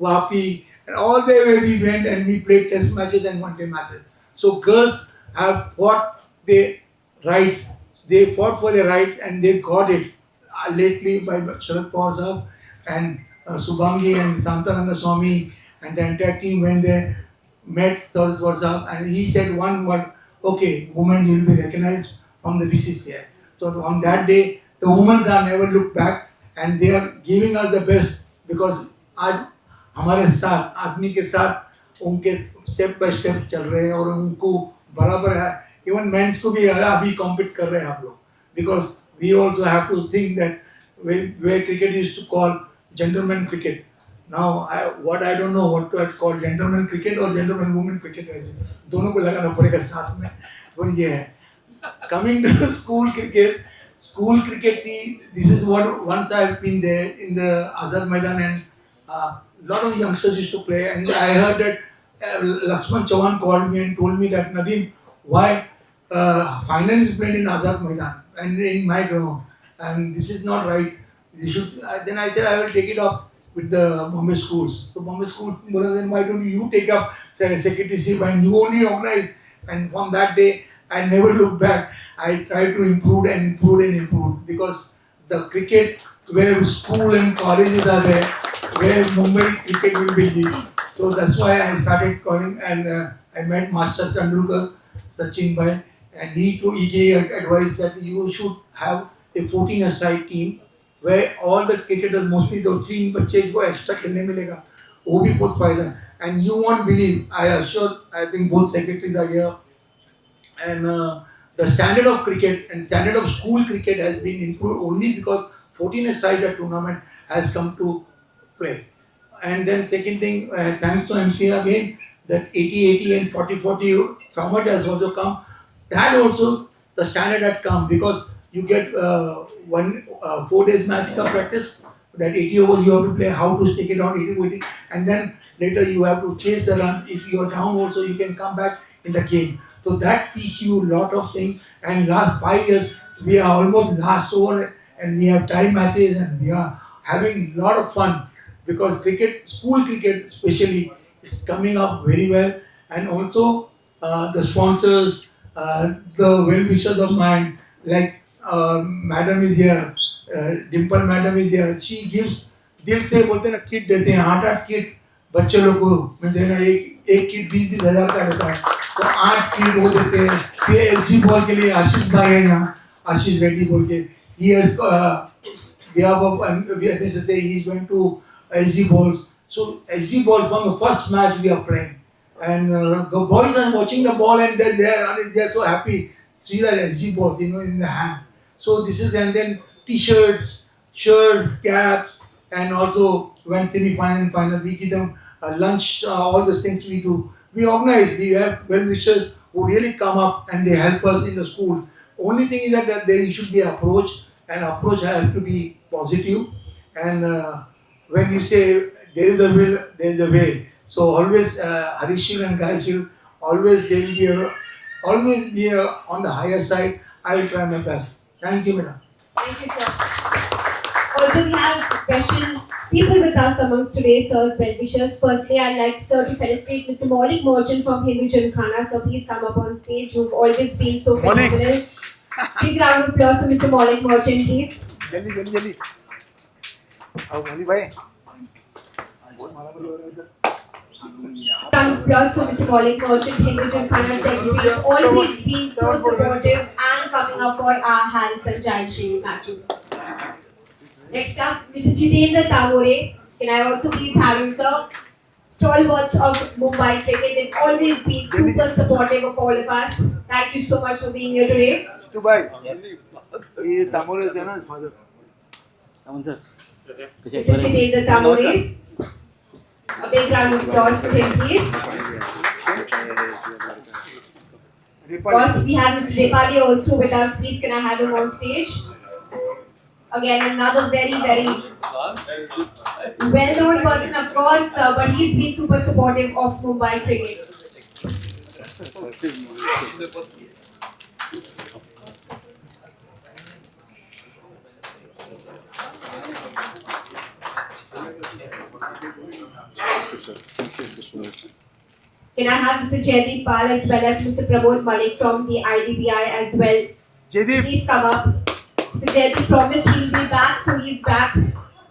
Vapi, and all the way we went and we played test matches and one-day matches. So girls have fought their rights. They fought for their rights and they got it lately by Sharad Pawar Sahab and Subhangi and Santananda Swami and the entire team when they met Sharad Pawar Sahab, and he said one word, okay, women will be recognized from the BCCI. So on that day, the women are never looked back and they are giving us the best because आज हमारे साथ आदमी के साथ उनके step by step चल रहे हैं और उनको बराबर है. इवन मेंस को भी अभी कॉम्पीट कर रहे हैं आप लोग, because we also have to think that way cricket is to call gentleman cricket. Now what I don't know what to call gentleman cricket और जेंटलमैन वुमेन क्रिकेट, दोनों को लगाना पड़ेगा साथ में. और ये है coming to school cricket. School cricket, see, this is what once I've been there in the Azad Maidan and lot of youngsters used to play, and I heard that Lakshman Chauhan called me and told me that Nadeem, why final is played in Azad Maidan and in my ground, and this is not right. You should. Then I said I will take it up with the Bombay schools. So Bombay schools, then why don't you take up secretaryship and you only organize? And from that day, I never looked back. I tried to improve and improve and improve because the cricket where school and colleges are there, where Mumbai cricket will be lived. So that's why I started calling and I met Master Tendulkar, Sachin Bhai, and he gave advice that you should have a 14-a-side team where all the cricketers, mostly the 3 बच्चे को extra खेलने मिलेगा, वो भी बहुत फायदा. And you won't believe, I think both secretaries are here. And the standard of cricket and standard of school cricket has been improved only because 14-a-side tournament has come to play. And then second thing, thanks to MCA again, that 80-80 and 40-40 format has also come. That also the standard had come because you get 4 days match ka practice. That 80 overs you have to play, how to take it out 80-80, and then later you have to chase the run. If you are down also, you can come back in the game. So that teach you a lot of things. And last 5 years, we are almost last over and we have tie matches and we are having a lot of fun because cricket, school cricket especially, is coming up very well. And also the sponsors, the well-wishers of mine, like madam is here, Dimple madam is here. She gives, दिल से बोलते ना kit देते हैं 8 kit बच्चे लोग को मैं देना, एक किट 20-20 हज़ार का रहता है, तो 8 किट वो देते हैं. फिर एलजी बॉल के लिए आशीष भाई है यहाँ, आशीष रेड्डी बोल के, he has behalf of necessary he is going to SG balls. So SG balls from the first match we are playing, and the boys are watching the ball and they are so happy. See that SG balls, in the hand. So this is, and then T-shirts, shirts, caps, and also when semi-final and final we give them lunch, all those things we do. We organize, we have well-wishers who really come up and they help us in the school. Only thing is that there should be approach, and approach has to be positive. And when you say there is a will, there is a way. So always Harishil and Gaishil, always they will be on the higher side. I will try my best. Thank you, madam. Thank you, sir. Also, we have special people with us amongst today's sir's well-wishers. Firstly, I'd like sir to felicitate Mr. Maulik Merchant from Hindu Gymkhana. Sir, please come up on stage. You've always been so phenomenal. Big round of applause for Mr. Maulik Merchant, please. Jaldi. Maulik bhai. Round of applause for Mr. Maulik Merchant, Hindu Gymkhana Secretary. He's always been so supportive and coming up for our Harris and Giant Shield matches. Next up, Mr. Jitendra Tamore. Can I also please have him, sir? Stalwarts of Mumbai cricket. They've always been super supportive of all of us. Thank you so much for being here today. Yes. Tamore is his father. Sir. Mr. Jitendra Tamore. A big round of applause for him, please. Boss, we have Mr. Repali also with us. Please, can I have him on stage? Again, another very, very well-known person, of course, but he's been super supportive of Mumbai cricket. Can I have Mr. Jaideep Pal as well as Mr. Pramod Malik from the IDBI as well? Jaideep, please come up. Mr. Jaideep promised he'll be back, so he's back.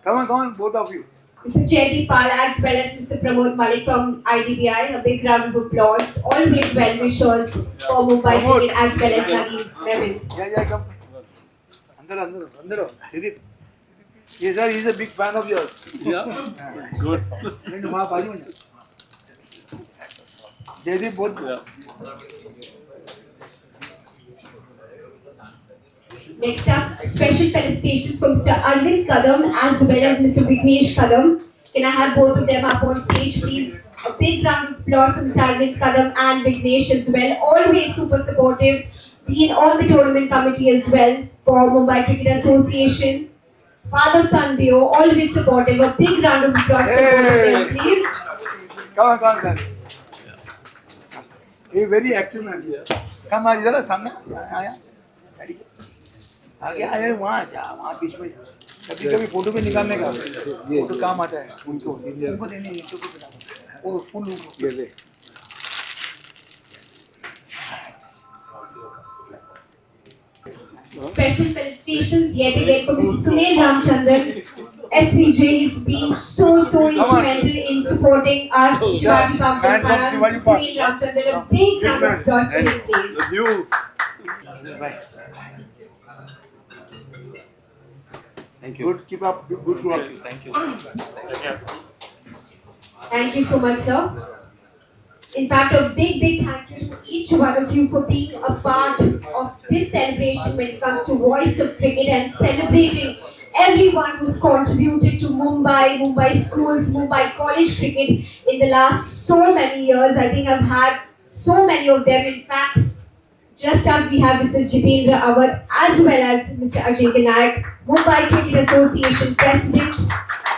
Come on, both of you. Mr. Jaideep Pal as well as Mr. Pramod Malik from IDBI. A big round of applause. Always well wishers for Mumbai cricket as well as Nadeem Mehmin. Yeah, come. Andar. Jaideep. Yes, sir, he's a big fan of yours. Yeah. Good. Jaideep, both. Yeah. Next up, special felicitations from Mr. Arvind Kadam as well as Mr. Vignesh Kadam. Can I have both of them up on stage, please? A big round of applause from Mr. Arvind Kadam and Vignesh as well. Always super supportive. Been on the tournament committee as well for Mumbai Cricket Association. Father-son duo, always supportive. A big round of applause for both of them, please. Come on. He's very active man. Come on, इधर सामने आया. आगे आया वहाँ बीच में. कभी photo भी निकालने का. फोटो काम आता है उनको देने वो फुल ये ले. Special felicitations yet again for Mr. Sunil Ramchandran. SVJ is being so instrumental in supporting us. Shivaji Park Jampana, Sunil Ramchandran, a big round of applause for him, please. Bye. Thank you. Good, keep up. Good work. Thank you. Thank you so much, sir. In fact, a big thank you to each one of you for being a part of this celebration when it comes to Voice of Cricket and celebrating everyone who's contributed to Mumbai schools, Mumbai college cricket in the last so many years. I think I've had so many of them. In fact, just up we have Mr. Jitendra Awad as well as Mr. Ajinkya Nayak, Mumbai Cricket Association President,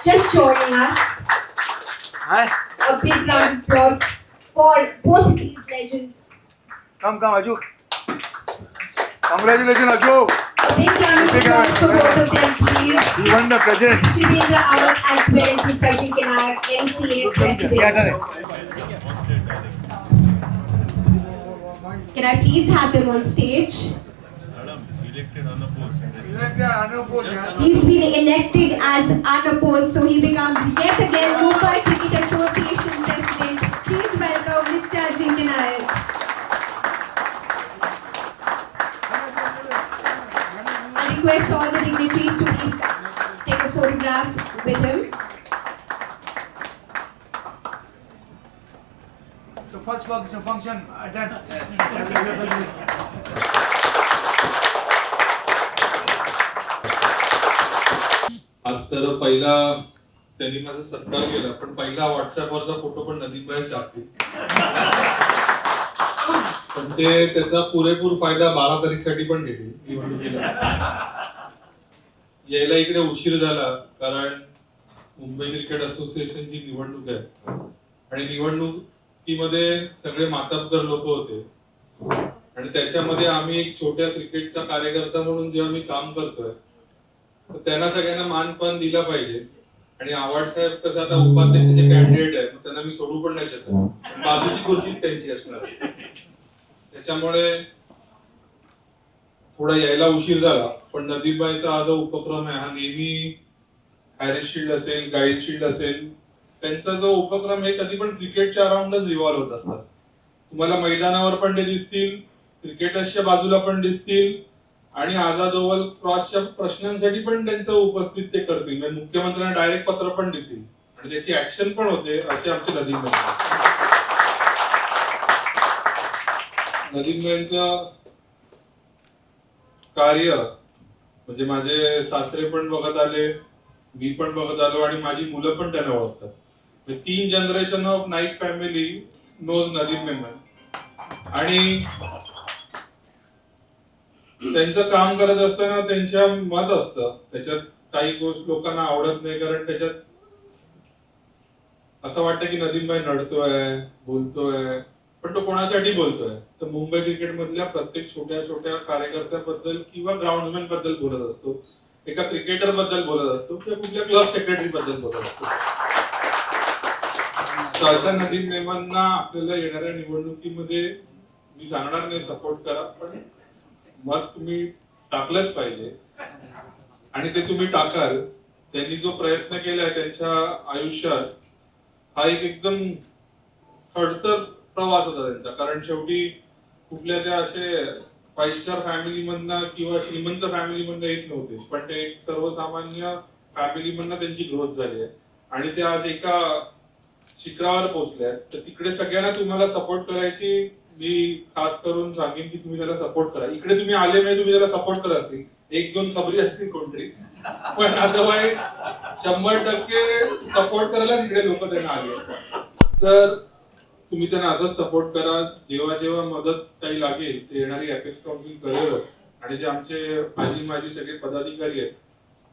just joining us. Hi. A big round of applause for both of these legends. Come, Aju. Congratulations, Aju. A big round of applause for both of them, please. You won the president. Jitendra Awad as well as Mr. Ajinkya Nayak, MCA President. Can I please have them on stage? He's been elected as unopposed, so he becomes yet again Mumbai Cricket Association President. Please welcome Mr. Ajinkya Nayak. I request all the dignitaries to please take a photograph with him. The first function attend. आज तर पहिला त्यांनी माझा सत्कार केला पण पहिला व्हॉट्सअपवरचा photo पण नदीम भाईच टाकतील पण ते त्याचा पुरेपूर फायदा 12 तारीखसाठी पण घेतील निवडणुकीला यायला इकडे उशीर झाला कारण मुंबई क्रिकेट असोसिएशनची निवडणूक आहे आणि निवडणुकीमध्ये सगळे मातब्बर लोक होते आणि त्याच्यामध्ये आम्ही एक छोट्या क्रिकेटचा कार्यकर्ता म्हणून जेव्हा मी काम करतोय तर त्यांना सगळ्यांना मानपान दिला पाहिजे आणि आव्हाड साहेब कसं आता उपाध्यक्षाचे कॅन्डिडेट आहे त्यांना मी सोडू पण नाही शकत बाजूची खुर्चीच त्यांची असणार त्याच्यामुळे थोडा यायला उशीर झाला पण नदीमबाईचा हा जो उपक्रम आहे हा नेहमी हॅरिस शिल्ड असेल गाईड शिल्ड असेल त्यांचा जो उपक्रम आहे कधी पण क्रिकेटच्या अराउंडच रिव्हॉल्व होत असतात तुम्हाला मैदानावर पण ते दिसतील क्रिकेटर्सच्या बाजूला पण दिसतील आणि आझाद ओव्हल क्रॉसच्या प्रश्नांसाठी पण त्यांचं उपस्थित ते करतील. म्हणजे मुख्यमंत्र्यांना डायरेक्ट पत्र पण देतील आणि त्याची ऍक्शन पण होते असे आमचे नदीम भाई. नदीम भाईंचं कार्य म्हणजे माझे सासरे पण बघत आले, मी पण बघत आलो आणि माझी मुलं पण त्यांना ओळखतात. 3 generation of Naik family knows Nadeem Memon. आणि त्यांचं काम करत असताना त्यांच्या मत असतं, त्याच्यात काही लोकांना आवडत नाही कारण त्याच्यात असं वाटतं की नदीम भाई नडतोय, बोलतोय, पण तो कोणासाठी बोलतोय तर मुंबई क्रिकेट मधल्या प्रत्येक छोट्या छोट्या कार्यकर्त्याबद्दल किंवा ग्राउंड्समॅन बद्दल बोलत असतो, एका क्रिकेटर बद्दल बोलत असतो किंवा कुठल्या क्लब सेक्रेटरी बद्दल बोलत असतो. तर अशा नदीम मेमनना आपल्याला येणाऱ्या निवडणुकीमध्ये मी सांगणार नाही सपोर्ट करा, पण मत तुम्ही टाकलंच पाहिजे आणि ते तुम्ही टाकाल. त्यांनी जो प्रयत्न केलाय त्यांच्या आयुष्यात हा एक एकदम खडतर प्रवास होता त्यांचा. कारण शेवटी कुठल्या त्या असे 5 स्टार फॅमिली मधनं किंवा श्रीमंत फॅमिली मधनं येत नव्हते, पण ते एक सर्वसामान्य फॅमिली मधनं त्यांची ग्रोथ झाली आहे आणि ते आज एका शिखरावर पोहोचले आहेत. तर तिकडे सगळ्यांना तुम्हाला सपोर्ट करायची मी खास करून सांगेन की तुम्ही त्याला सपोर्ट करा. इकडे तुम्ही आले नाही, तुम्ही त्याला सपोर्ट करत असतील, 1-2 खबरी असतील कोणतरी, पण अदरवाईज 100% सपोर्ट करायलाच इकडे लोक त्यांना आले. तर तुम्ही त्यांना असंच सपोर्ट करा. जेव्हा जेव्हा मदत काही लागेल ते येणारी अपेक्स काउन्सिल करेलच. आणि जे आमचे माजी सगळे पदाधिकारी आहेत,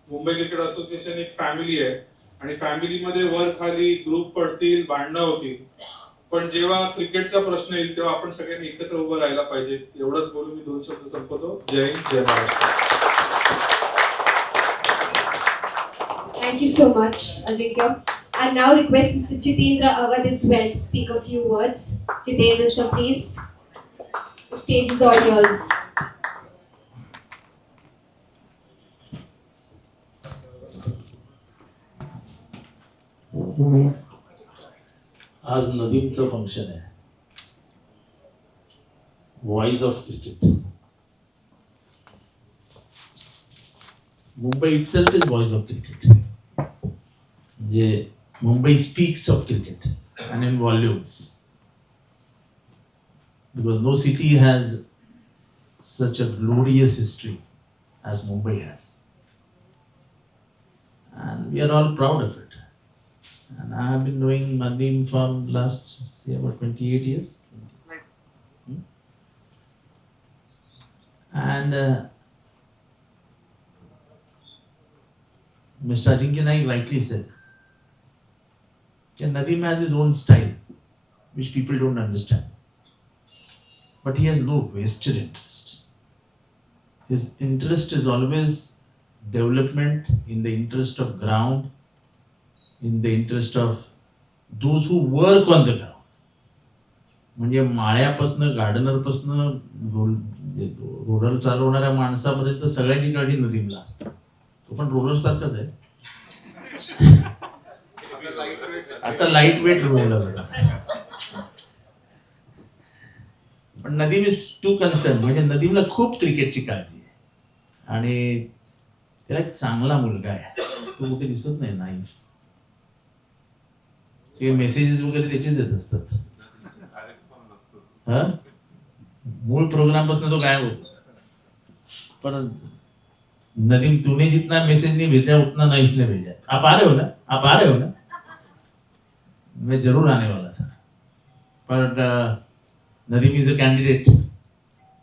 मुंबई क्रिकेट असोसिएशन एक फॅमिली आहे आणि फॅमिलीमध्ये वर खाली ग्रुप पडतील, भांडणं होतील, पण जेव्हा क्रिकेटचा प्रश्न येईल तेव्हा आपण सगळ्यांनी एकत्र उभं राहायला पाहिजे. एवढंच बोलून मी 2 शब्द संपवतो. जय हिंद, जय Maharashtra. Thank you so much, Ajinkya. I now request Mr. Jitendra Awadh as well to speak a few words. Jitendra sir, please. The stage is all yours. आज नदीमचं फंक्शन आहे, voice of cricket. Mumbai itself is voice of cricket. म्हणजे Mumbai speaks of cricket and in volumes, because no city has such a glorious history as Mumbai has, and we are all proud of it. And I have been knowing Nadeem from last, say, about 28 years. And Mr. Ajinkya Naik rightly said that Nadeem has his own style, which people don't understand. But he has no vested interest. His interest is always development in the interest of ground, in the interest of those who work on the ground. म्हणजे माळ्यापासनं गार्डनरपासनं roller चालवणाऱ्या माणसापर्यंत सगळ्याची काळजी नदीमला असते. तो पण roller सारखाच आहे, आता लाईट वेट रोलर. पण नदीम इज टू कन्सर्न. म्हणजे नदीमला खूप क्रिकेटची काळजी आहे आणि त्याला एक चांगला मुलगा आहे. तो कुठे दिसत नाही नाईफ. मेसेजेस वगैरे त्याचेच येत असतात. मूळ प्रोग्राम पासून तो गायब होतो. पर नदीम, तुम्हें जितना मैसेज नहीं भेजा उतना नाइफ ने भेजा. आप आ रहे हो ना, आप आ रहे हो ना. मैं जरूर आने वाला था, पर नदीम इज अ कैंडिडेट.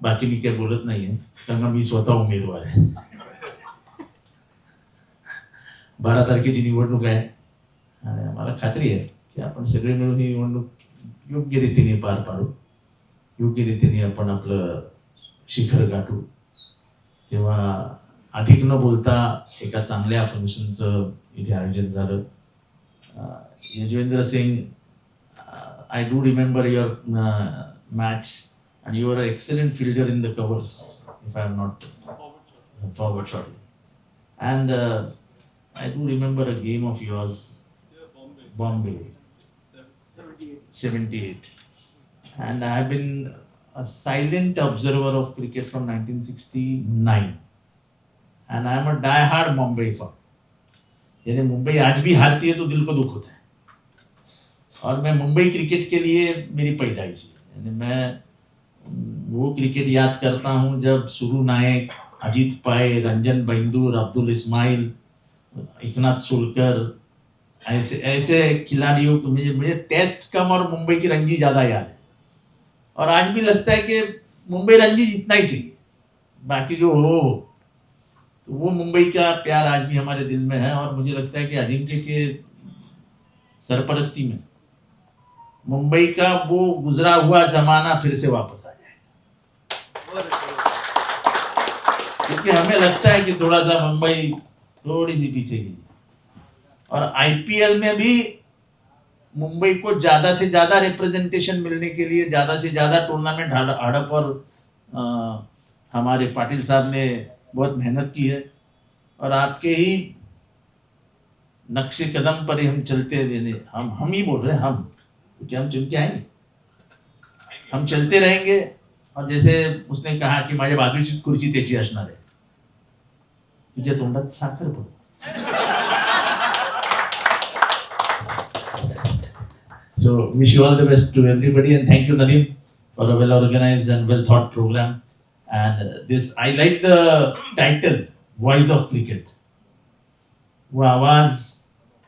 बाकी मी काय बोलत नाहीये कारण मी स्वतः उमेदवार आहे. 12 तारखेची निवडणूक आहे आणि आम्हाला खात्री आहे की आपण सगळे मिळून ही निवडणूक योग्य रीतीने पार पाडू, योग्य रीतीने आपण आपलं शिखर गाठू. तेव्हा अधिक न बोलता एका चांगल्या फंक्शनचं इथे आयोजन झालं. यजवेंद्र सिंग, I do remember your match, and you were an excellent fielder in the covers, if I am not forward shot. And I do remember a game of yours, Bombay, 78. And I have been a silent observer of cricket from 1969, and I am a die-hard Mumbai fan. यानी मुंबई आज भी हारती है तो दिल को दुख होता है, और मैं मुंबई क्रिकेट के लिए मेरी पैदाइश है। यानी मैं वो क्रिकेट याद करता हूँ जब सुरू नायक, अजीत पाए, रंजन बिंदुर, अब्दुल इस्माइल, एकनाथ सोलकर, ऐसे ऐसे खिलाड़ियों को मुझे टेस्ट कम और मुंबई की रणजी ज़्यादा याद है। और आज भी लगता है कि मुंबई रणजी जितना ही चाहिए, बाकी जो हो। तो वो मुंबई का प्यार आज भी हमारे दिल में है, और मुझे लगता है कि अजिंक्य के सरपरस्ती में मुंबई का वो गुजरा हुआ जमाना फिर से वापस आ जाएगा, क्योंकि हमें लगता है कि थोड़ा सा मुंबई थोड़ी सी पीछे गई। और आईपीएल में भी मुंबई को ज़्यादा से ज़्यादा रिप्रेजेंटेशन मिलने के लिए ज़्यादा से ज़्यादा टूर्नामेंट हड़प, और हमारे पाटिल साहब ने बहुत मेहनत की है, और आपके ही नक्शे कदम पर ही हम चलते हुए, हम ही बोल रहे हैं, हम, क्योंकि हम चुन के आएंगे, हम चलते रहेंगे। और जैसे उसने कहा कि माझ्या बाजूचीच खुर्ची त्याची असणार आहे, तुझ्या तोंडात साखर पडो। So wish you all the best to everybody, and thank you Nadeem for a well organized and well thought program. And this, I like the title, Voice of Cricket. वो आवाज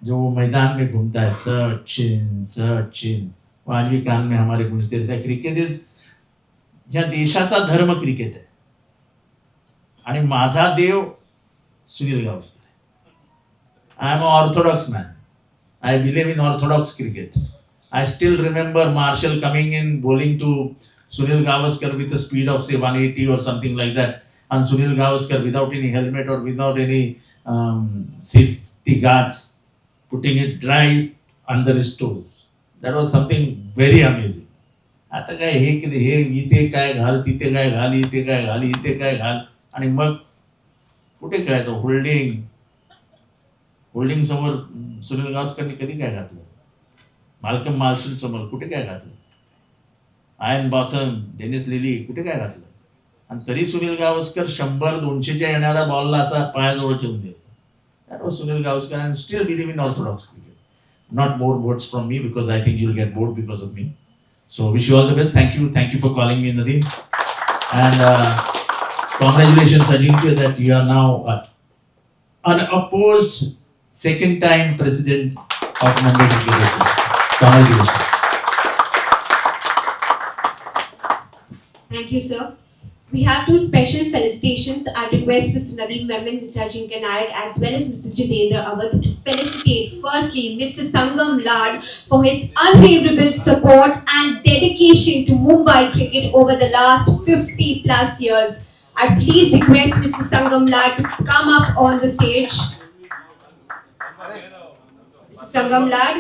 जो मैदान में घूमता है, सचिन, वो आज भी कान में हमारे गूंजते रहता है। क्रिकेट इज, या देशाचा धर्म क्रिकेट है, आणि माझा देव सुनील गावस्कर है। I am an orthodox man. I believe in orthodox cricket. I still remember Marshall coming in, bowling to Sunil Gavaskar with a speed of say 180 or something like that, and Sunil Gavaskar without any helmet or without any safety guards, putting it dry under his toes. That was something very amazing. आता काय हे इथे काय घाल, तिथे काय घाल, इथे काय घाल, इथे काय घाल, आणि मग कुठे खेळायचं? होल्डिंग समोर सुनील गावस्करने कधी काय घातलं? माल्कम मार्शल समोर कुठे काय घातलं? आयन बॉथम, डेनिस लिली कुठे काय घातलं? आणि तरी सुनील गावस्कर 100-200च्या येणाऱ्या बॉलला असा पायाजवळ ठेवून द्यायचा. That was Sunil Gavaskar, and still believe in orthodox cricket. Not more votes from me, because I think you'll get bored because of me. So wish you all the best. Thank you for calling me Nadeem, and congratulations Ajinkya that you are now unopposed second time president of Mumbai Cricket Association. Congratulations. Thank you, sir. We have two special felicitations. I request Mr. Nadeem Memon, Mr. Ajinkya Nayak, as well as Mr. Jitendra Awadh to felicitate firstly Mr. Sangam Lad for his unwavering support and dedication to Mumbai cricket over the last 50 plus years. I please request Mr. Sangam Lad to come up on the stage. Mr. Sangam Lad.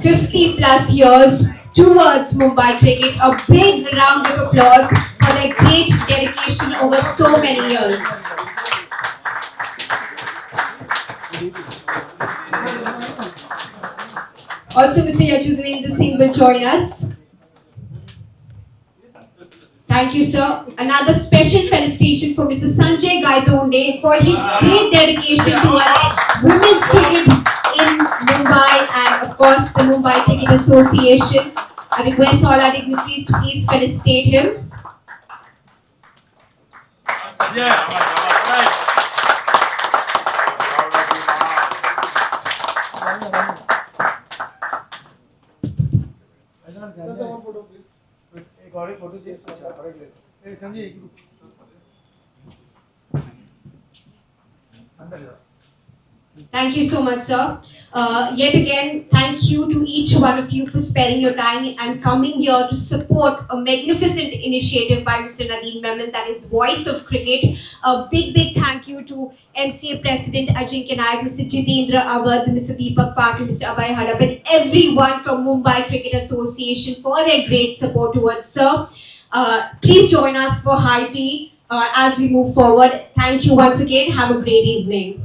50 plus years towards Mumbai cricket. A big round of applause for their great dedication over so many years. Also, Mr. Yachuzvendra Singh will join us. Thank you, sir. Another special felicitation for Mr. Sanjay Gaitonde for his great dedication towards women's cricket in Mumbai and, of course, the Mumbai Cricket Association. I request all our dignitaries to please felicitate him. Thank you so much, sir. Yet again, thank you to each one of you for sparing your time and coming here to support a magnificent initiative by Mr. Nadeem Memon, that is Voice of Cricket. A big thank you to MCA President Ajinkya Nayak, Mr. Jitendra Awadh, Mr. Deepak Patil, Mr. Abhay Halap, and everyone from Mumbai Cricket Association for their great support towards sir. Please join us for high tea as we move forward. Thank you once again. Have a great evening.